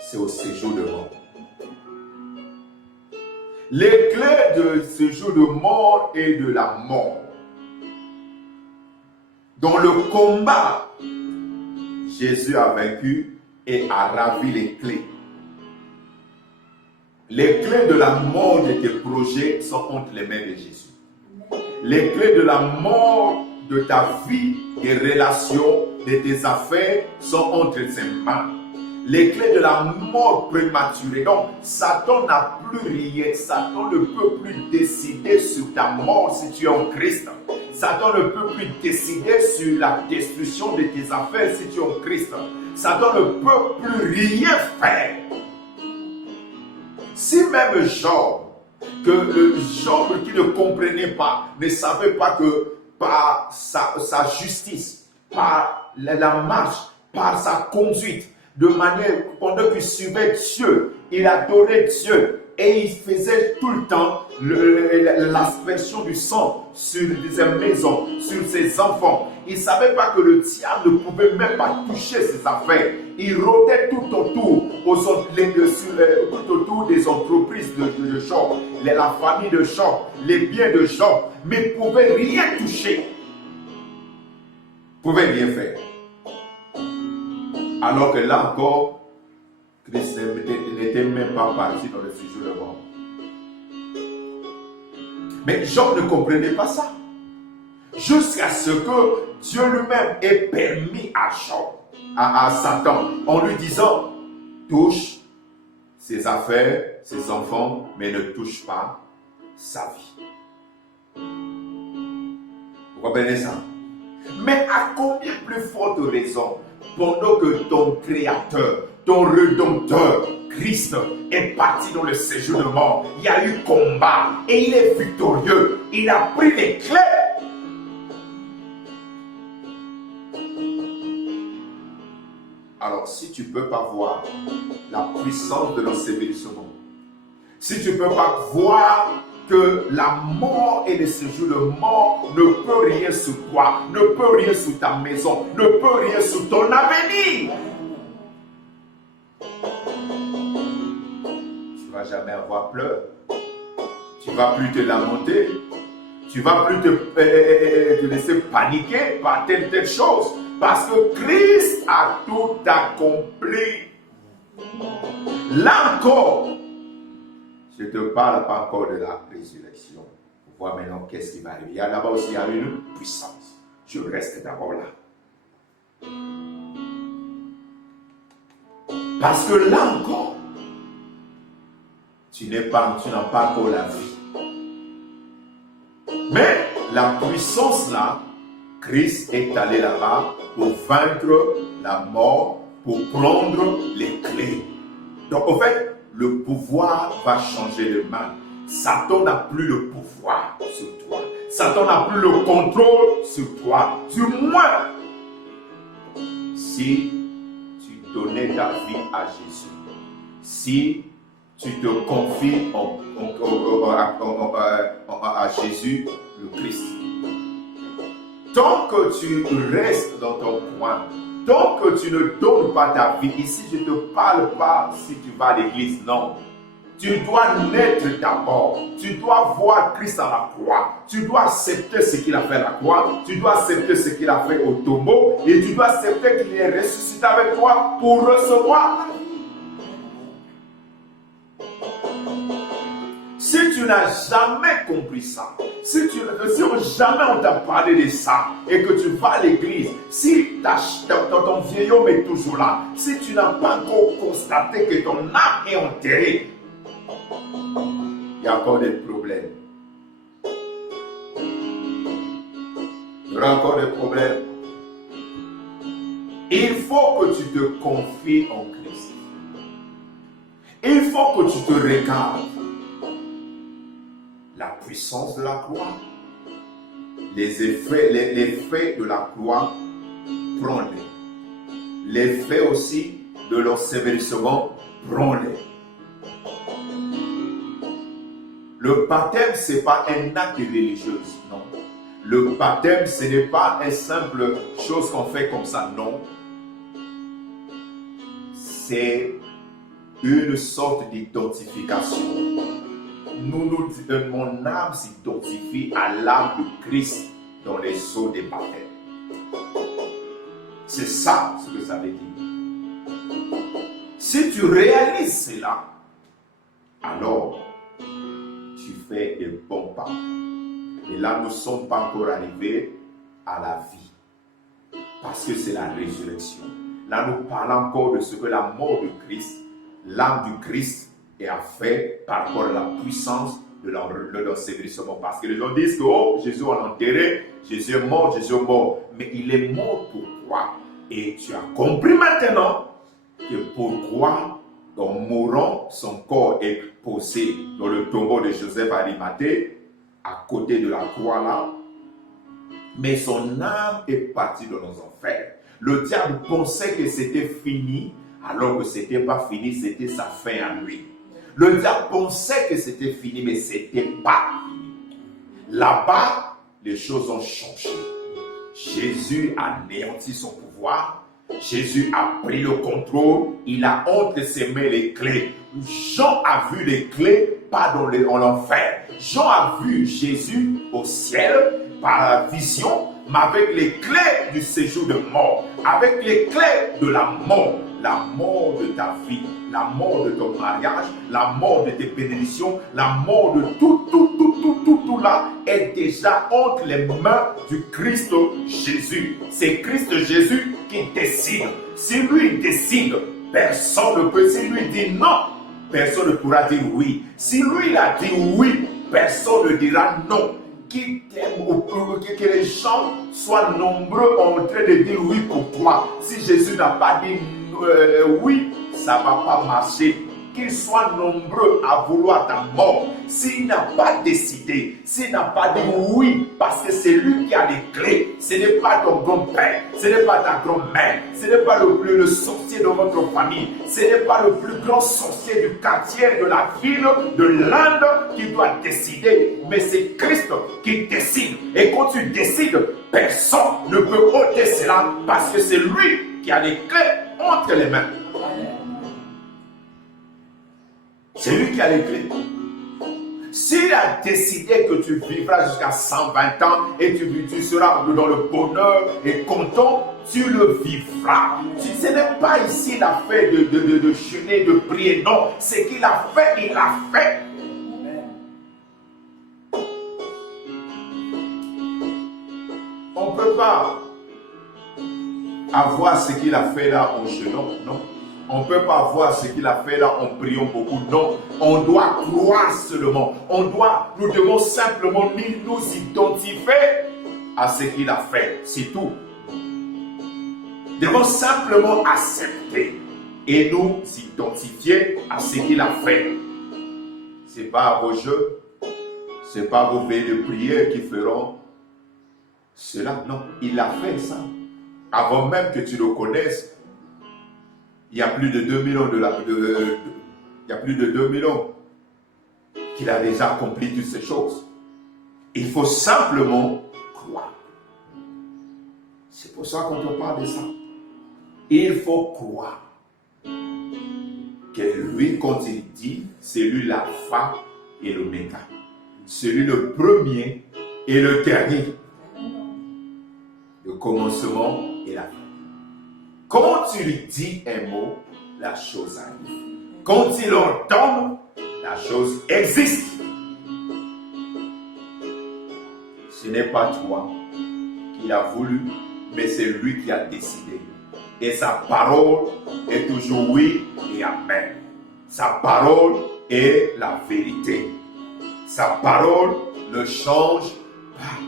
C'est au séjour de mort. Les clés de séjour de mort et de la mort. Dans le combat, Jésus a vaincu et a ravi les clés. Les clés de la mort de tes projets sont entre les mains de Jésus. Les clés de la mort de ta vie, des relations, de tes affaires sont entre ses mains. Les clés de la mort prématurée. Donc, Satan n'a plus rien. Satan ne peut plus décider sur ta mort si tu es en Christ. Satan ne peut plus décider sur la destruction de tes affaires si tu es en Christ. Satan ne peut plus rien faire. Si même Job, que Job qui ne comprenait pas, ne savait pas que par sa justice, par la marche, par sa conduite, de manière, pendant qu'il suivait Dieu, il adorait Dieu et il faisait tout le temps l'aspersion du sang sur ses maisons, sur ses enfants. Il ne savait pas que le diable ne pouvait même pas toucher ses affaires. Il rôdait tout autour, tout autour des entreprises de Job, la famille de Job, les biens de Job, mais il ne pouvait rien toucher. Il ne pouvait rien faire. Alors que là encore, Christ n'était même pas parti dans le séjour de mort. Mais Job ne comprenait pas ça. Jusqu'à ce que Dieu lui-même ait permis à Job, à Satan, en lui disant, touche ses affaires, ses enfants, mais ne touche pas sa vie. Vous comprenez ça? Mais à combien plus forte raison, pendant que ton Créateur, ton Rédempteur, Christ, est parti dans le séjour de mort, il y a eu combat et il est victorieux. Il a pris les clés. Alors, si tu ne peux pas voir la puissance de l'ensevelissement, si tu ne peux pas voir que la mort et le séjour de mort ne peut rien sur toi, ne peut rien sur ta maison, ne peut rien sur ton avenir, tu ne vas jamais avoir peur. Tu ne vas plus te lamenter. Tu ne vas plus te laisser paniquer par telle chose. Parce que Christ a tout accompli. Là encore, je ne te parle pas encore de la résurrection. On voit maintenant qu'est-ce qui va arriver. Il y a d'abord aussi une puissance. Je reste d'abord là. Parce que là encore, tu n'as pas encore la vie. Mais la puissance là, Christ est allé là-bas pour vaincre la mort, pour prendre les clés. Donc en fait, le pouvoir va changer de main. Satan n'a plus le pouvoir sur toi. Satan n'a plus le contrôle sur toi. Du moins, si tu donnais ta vie à Jésus, si tu te confies à Jésus, le Christ. Tant que tu restes dans ton coin, tant que tu ne donnes pas ta vie, ici je ne te parle pas si tu vas à l'église, non. Tu dois naître d'abord. Tu dois voir Christ à la croix. Tu dois accepter ce qu'il a fait à la croix. Tu dois accepter ce qu'il a fait au tombeau. Et tu dois accepter qu'il est ressuscité avec toi pour recevoir la vie. Si tu n'as jamais compris ça, si jamais on t'a parlé de ça et que tu vas à l'église, si ton vieil homme est toujours là, si tu n'as pas encore constaté que ton âme est enterrée, il y a encore des problèmes. Il y aura encore des problèmes. Il faut que tu te confies en Christ. Il faut que tu te regardes. La puissance de la croix, les effets de la croix, prends-les. L'effet aussi de l'ensevelissement, prends-les. Le baptême, ce n'est pas un acte religieux, non. Le baptême, ce n'est pas une simple chose qu'on fait comme ça, non. C'est une sorte d'identification. Mon âme s'identifie à l'âme de Christ dans les eaux des baptêmes. C'est ça ce que ça veut dire. Si tu réalises cela, alors tu fais de bons pas. Et là, nous ne sommes pas encore arrivés à la vie. Parce que c'est la résurrection. Là, nous parlons encore de ce que la mort de Christ, l'âme du Christ, a fait par rapport à la puissance de l'ensevelissement. Parce que les gens disent que oh, Jésus a enterré, Jésus est mort. Mais il est mort pourquoi? Et tu as compris maintenant que pourquoi, en mourant, son corps est posé dans le tombeau de Joseph Arimathée, à côté de la croix là. mais son âme est partie dans les enfers. Le diable pensait que c'était fini, alors que ce n'était pas fini, c'était sa fin à lui. Le diable pensait que c'était fini, mais ce n'était pas fini. Là-bas, les choses ont changé. Jésus a anéanti son pouvoir. Jésus a pris le contrôle. Il a entre ses mains les clés. Jean a vu les clés, pas dans l'enfer. Jean a vu Jésus au ciel par la vision, mais avec les clés du séjour de mort, avec les clés de la mort de ta vie, la mort de ton mariage, la mort de tes bénédictions, la mort de tout là est déjà entre les mains du Christ Jésus. C'est Christ Jésus qui décide. Si lui décide, personne ne peut. Si lui dit non, personne ne pourra dire oui. Si lui il a dit oui, personne ne dira non. Qui t'aime ou que les gens soient nombreux en train de dire oui pour toi. Si Jésus n'a pas dit oui, ça ne va pas marcher. Qu'ils soient nombreux à vouloir ta mort. S'il n'a pas décidé, s'il n'a pas dit oui, parce que c'est lui qui a les clés, ce n'est pas ton grand-père, ce n'est pas ta grand-mère, ce n'est pas le sorcier de votre famille, ce n'est pas le plus grand sorcier du quartier, de la ville, de l'Inde qui doit décider, mais c'est Christ qui décide. Et quand tu décides, personne ne peut ôter cela parce que c'est lui qui a les clés entre les mains. C'est lui qui a les clés. S'il a décidé que tu vivras jusqu'à 120 ans et tu seras dans le bonheur et content, tu le vivras. Ce n'est pas ici l'affaire de jeûner, de prier. Non, ce qu'il a fait, il l'a fait. On ne peut pas avoir ce qu'il a fait là en jeûnant, non. On ne peut pas voir ce qu'il a fait là en priant beaucoup. Non, on doit croire seulement. Nous devons simplement nous identifier à ce qu'il a fait. C'est tout. Nous devons simplement accepter et nous identifier à ce qu'il a fait. Ce n'est pas vos jeux, ce n'est pas vos veillées de prière qui feront cela. Non, il a fait ça. Avant même que tu le connaisses, il y a plus de 2000 ans il y a plus de 2000 ans qu'il a déjà accompli toutes ces choses. Il faut simplement croire. C'est pour ça qu'on te parle de ça. Il faut croire que lui, quand il dit, c'est lui l'alpha et l'oméga. C'est lui le premier et le dernier. Le commencement et la fin. Quand tu lui dis un mot, la chose arrive. Quand il entend, la chose existe. Ce n'est pas toi qui as voulu, mais c'est lui qui a décidé. Et sa parole est toujours oui et amen. Sa parole est la vérité. Sa parole ne change pas.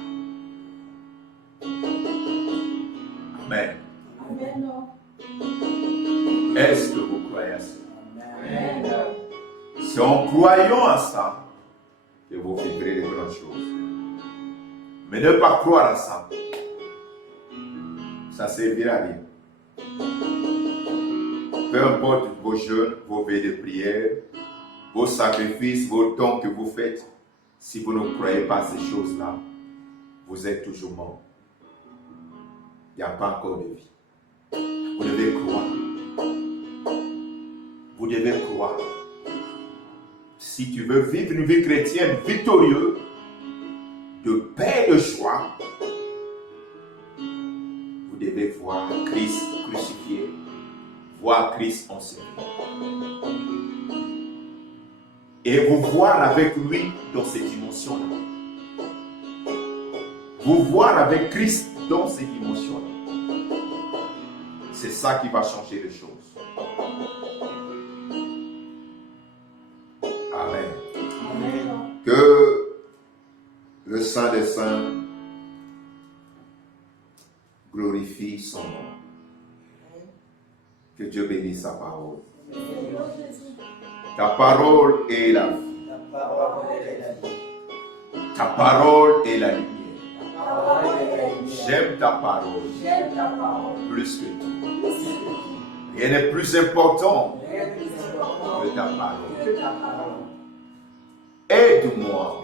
Amen. Est-ce que vous croyez à ça? Amen. C'est en croyant à ça que vous vivrez de grandes choses. Mais ne pas croire à ça, ça ne servira à rien. Peu importe vos jeûnes, vos veilles de prière, vos sacrifices, vos dons que vous faites, si vous ne croyez pas à ces choses-là, vous êtes toujours mort. Il n'y a pas encore de vie. Vous devez croire. Vous devez croire. Si tu veux vivre une vie chrétienne victorieuse, de paix et de joie, vous devez voir Christ crucifié, voir Christ enseigné. Et vous voir avec lui dans ces dimensions-là. Vous voir avec Christ dans ces dimensions-là. C'est ça qui va changer les choses. Amen. Amen. Que le Saint des Saints glorifie son nom. Que Dieu bénisse sa parole. Ta parole est la vie. Ta parole est la lumière. J'aime ta parole plus que tout. Rien n'est plus important que ta parole. Aide-moi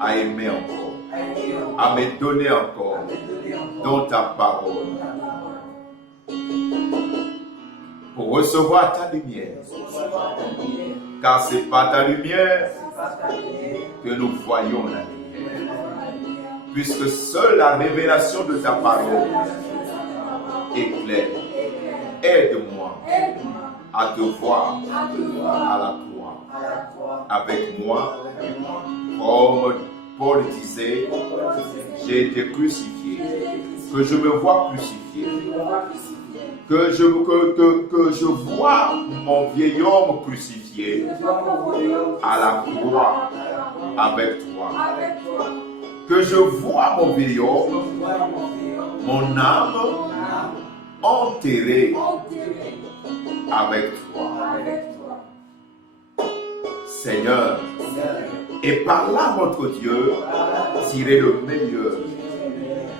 à aimer encore, à me donner encore dans ta parole pour recevoir ta lumière. Car c'est pas ta lumière que nous voyons la lumière. Puisque seule la révélation de ta parole éclaire. Aide-moi à te voir à la croix avec moi. Comme Paul disait, j'ai été crucifié, que je me vois crucifié, que je vois mon vieil homme crucifié à la croix avec toi. Que je vois mon vieil homme, mon âme enterrée avec toi. Seigneur, et par là, notre Dieu, tirer le meilleur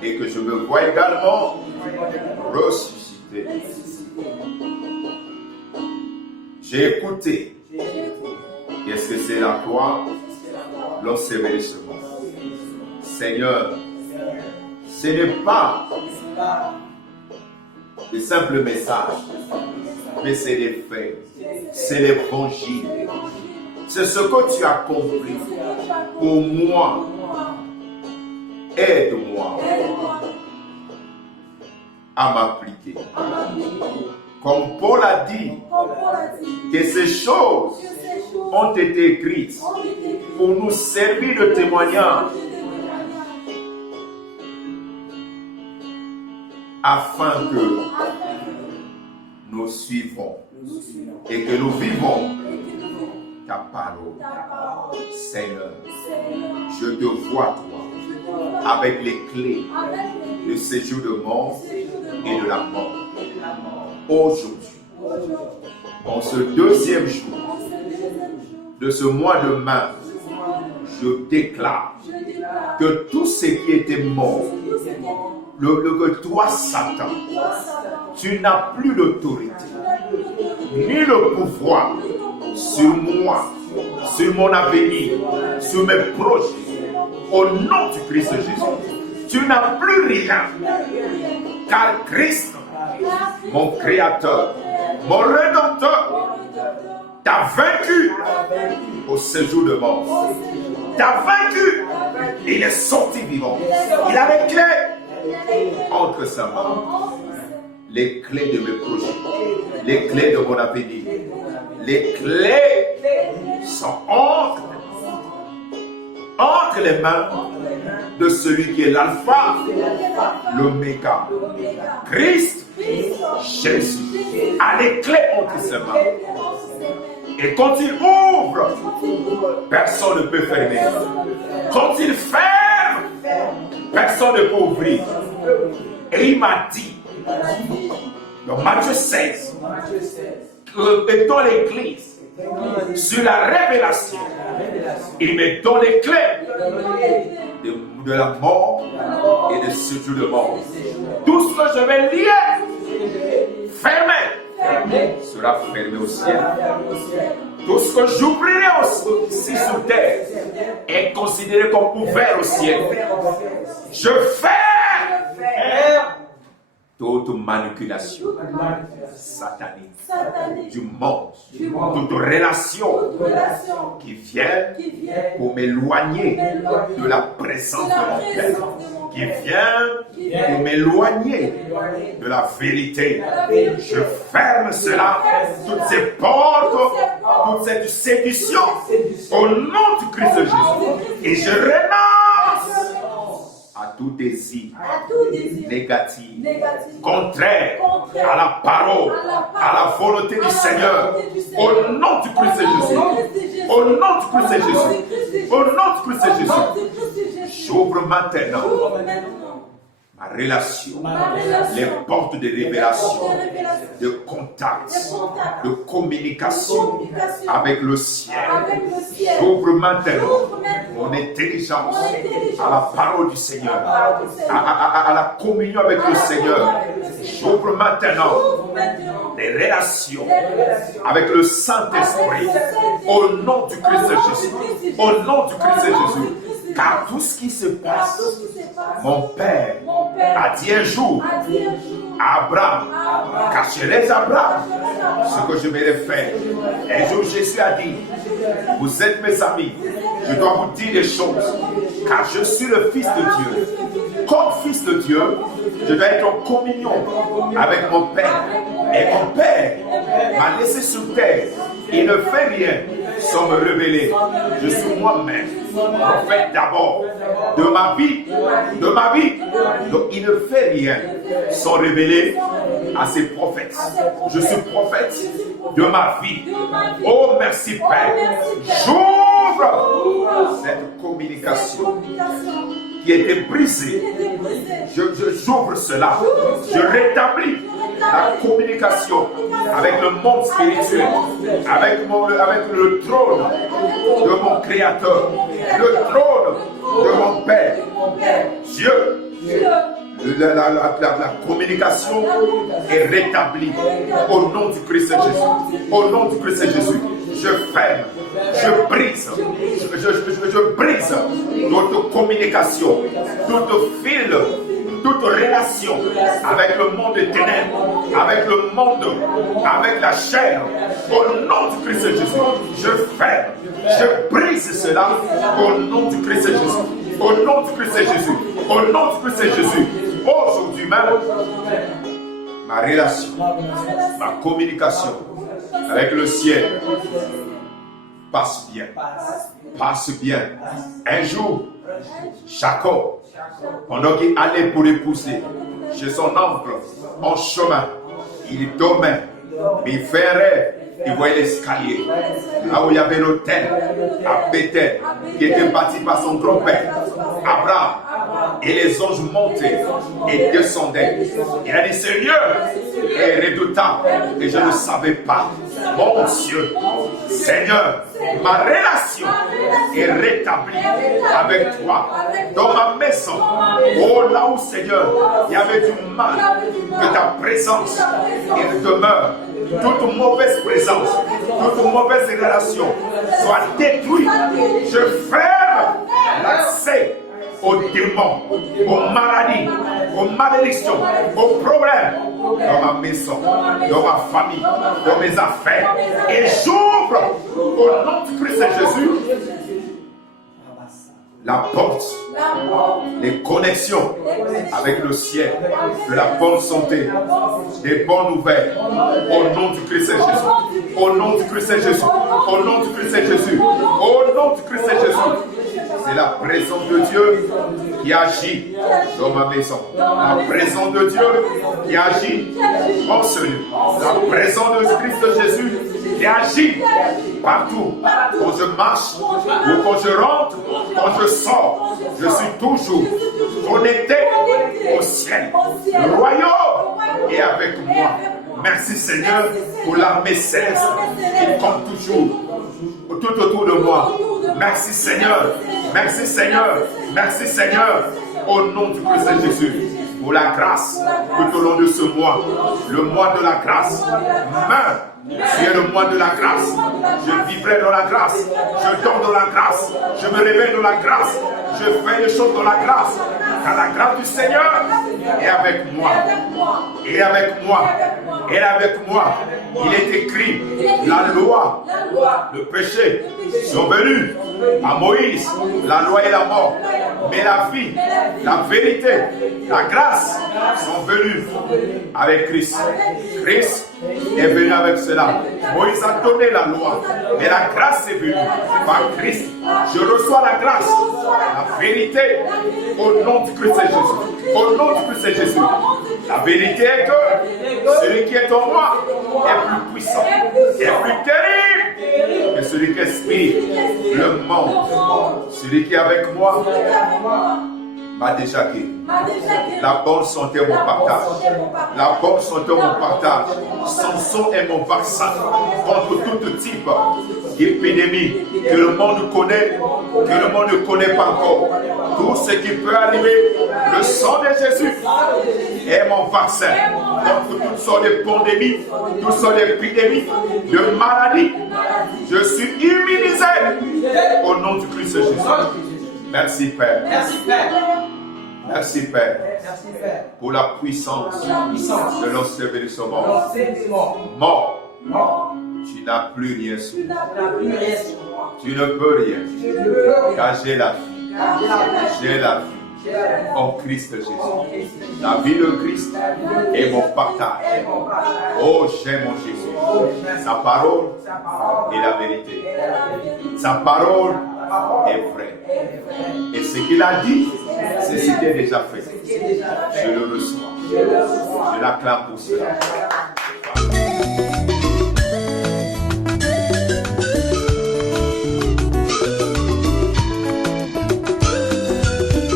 et que je me vois également ressusciter. J'ai écouté. Qu'est-ce que c'est la croix? L'ensevelissement. Seigneur, ce n'est pas des simples messages, mais c'est des faits. C'est l'évangile. C'est ce que tu as compris. Pour moi, aide-moi à m'appliquer. Comme Paul a dit, que ces choses ont été écrites pour nous servir de témoignage, afin que nous suivons et que nous vivons ta parole. Seigneur, je te vois toi avec les clés du séjour de mort et de la mort. Aujourd'hui, en ce deuxième jour de ce mois de mars, je déclare que tout ce qui était mort, que toi, Satan, tu n'as plus l'autorité, ni le pouvoir sur moi, sur mon avenir, sur mes projets. Au nom du Christ Jésus, tu n'as plus rien, car Christ, mon Créateur, mon Rédempteur, t'a vaincu au séjour de mort. T'a vaincu. Il est sorti vivant. Il a les clés entre sa main. Les clés de mes projets, les clés de mon avenir. Les clés sont entre les mains de celui qui est l'alpha, l'oméga. Christ Jésus a les clés entre ses mains. Et quand il ouvre, personne ne peut fermer. Quand il ferme, personne ne peut ouvrir. Et il m'a dit, dans Matthieu 16, que dans l'église, sur la révélation, il me donne les clés de la mort et de ce jour de mort. Tout ce que je vais lier, fermer, sera fermé au ciel. Tout ce que j'ouvrirai aussi sur terre est considéré comme ouvert au ciel. Je ferme toute manipulation satanique du monde, toute relation qui vient pour m'éloigner de la présence de mon Père, qui vient pour m'éloigner de la vérité. Je ferme cela, toutes ces portes, toute cette séduction au nom du Christ Jésus. Et je renonce à tout désir négatif, contraire à la parole, à la volonté du Seigneur, au nom du Christ Jésus, au nom du Christ Jésus, au nom du Christ Jésus. J'ouvre maintenant ma relation, les portes de révélation, de contact, de communication avec le ciel. J'ouvre maintenant mon intelligence à la parole du Seigneur, à la communion avec le Seigneur. J'ouvre maintenant des relations avec le Saint-Esprit au nom du Christ Jésus. Au nom du Christ Jésus. Car tout ce qui se passe, mon Père a dit un jour à Abraham, car je les Abraham, ce que je vais faire. Un jour Jésus a dit, vous êtes mes amis, je dois vous dire des choses, car je suis le Fils de Dieu. Comme Fils de Dieu, je dois être en communion avec mon Père. Et mon Père m'a laissé sur terre. Il ne fait rien sans me révéler. Je suis moi-même prophète d'abord de ma vie. Donc il ne fait rien sans révéler à ses prophètes. Je suis prophète de ma vie. Oh merci Père. J'ouvre cette communication qui était brisée. J'ouvre cela. Je rétablis la communication avec le monde spirituel, avec le trône de mon Créateur, le trône de mon Père. Dieu, la communication est rétablie au nom du Christ Jésus. Au nom du Christ Jésus, je ferme, je brise, je brise toute communication, toute fil, toute relation avec le monde des ténèbres, avec le monde, avec la chair. Au nom du Christ Jésus, je ferme, je brise cela au nom du Christ Jésus. Au nom du Christ Jésus. Au nom du Christ Jésus. Aujourd'hui même, ma relation, ma communication avec le ciel passe bien. Passe bien. Un jour, Jacob, pendant qu'il allait pour épouser chez son oncle en chemin, il dormait, mais il fait un rêve. Il voyait l'escalier, là où il y avait l'autel à Bethel, qui était bâti par son grand-père, Abraham. Et les anges montaient et descendaient. Il a dit, Seigneur, est redoutable. Et je ne savais pas. Mon Dieu, Seigneur, ma relation est rétablie avec toi dans ma maison. Oh, là où, Seigneur, il y avait du mal, que ta présence demeure. Toute mauvaise présence, toute mauvaise relation soit détruite. Je ferme l'accès aux démons, aux maladies, aux malédictions, aux problèmes dans ma maison, dans ma famille, dans mes affaires. Et j'ouvre au nom du Christ Jésus la porte, les connexions avec le ciel, de la bonne santé, des bonnes nouvelles, au nom du Christ Jésus, au nom du Christ Jésus, au nom du Christ Jésus, au nom du Christ Jésus. C'est la présence de Dieu qui agit dans ma maison. La présence de Dieu qui agit en ce lieu. La présence de Christ Jésus qui agit partout. Quand je marche ou quand je rentre, quand je sors, je suis toujours connecté au ciel. Le royaume est avec moi. Merci Seigneur pour l'armée céleste qui compte toujours tout autour de moi. Merci Seigneur. Merci Seigneur. Merci Seigneur. Au nom du Christ Jésus. Pour la grâce tout au long de ce mois. Le mois de la grâce. Tu es le mois de la grâce. Je vivrai dans la grâce. Je dors dans la grâce. Je me réveille dans la grâce. Je fais les choses dans la grâce. Car la grâce du Seigneur est avec moi. Et avec moi. Et avec moi. Il est écrit, la loi, le péché sont venus à Moïse. La loi et la mort. Mais la vie, la vérité, la grâce sont venus avec Christ. Christ est venu avec cela. Moïse a donné la loi, mais la grâce est venue par Christ. Je reçois la grâce, la vérité au nom du Christ Jésus. Au nom du Christ Jésus. La vérité est que celui qui est en moi est plus puissant, est plus terrible que celui qui inspire le monde. Celui qui est avec moi m'a déjà guéri. La bonne santé est mon partage. La bonne santé est mon partage. Son sang est mon vaccin contre tout type d'épidémie que le monde connaît, que le monde ne connaît pas encore. Tout ce qui peut arriver, le sang de Jésus est mon vaccin contre toutes sortes de pandémies, toutes sortes d'épidémies, de maladies. Je suis immunisé au nom du Christ Jésus. Merci Père. Merci Père. Merci Père. Merci Père. Pour la puissance de l'ensevelissement. Mort. Mort. Tu n'as plus rien sur moi. Tu ne peux peux rien. rien. Car j'ai la vie. J'ai la vie. En Christ Jésus. La vie de Christ est mon partage. Oh, j'aime mon Jésus. Sa parole est la vérité. Sa parole est vraie. Et ce qu'il a dit, c'est ce qui est déjà fait. Je le reçois. Je l'acclame pour cela.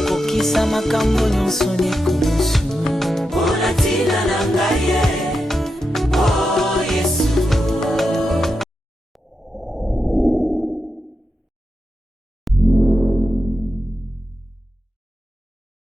Kokisa makambo nyonso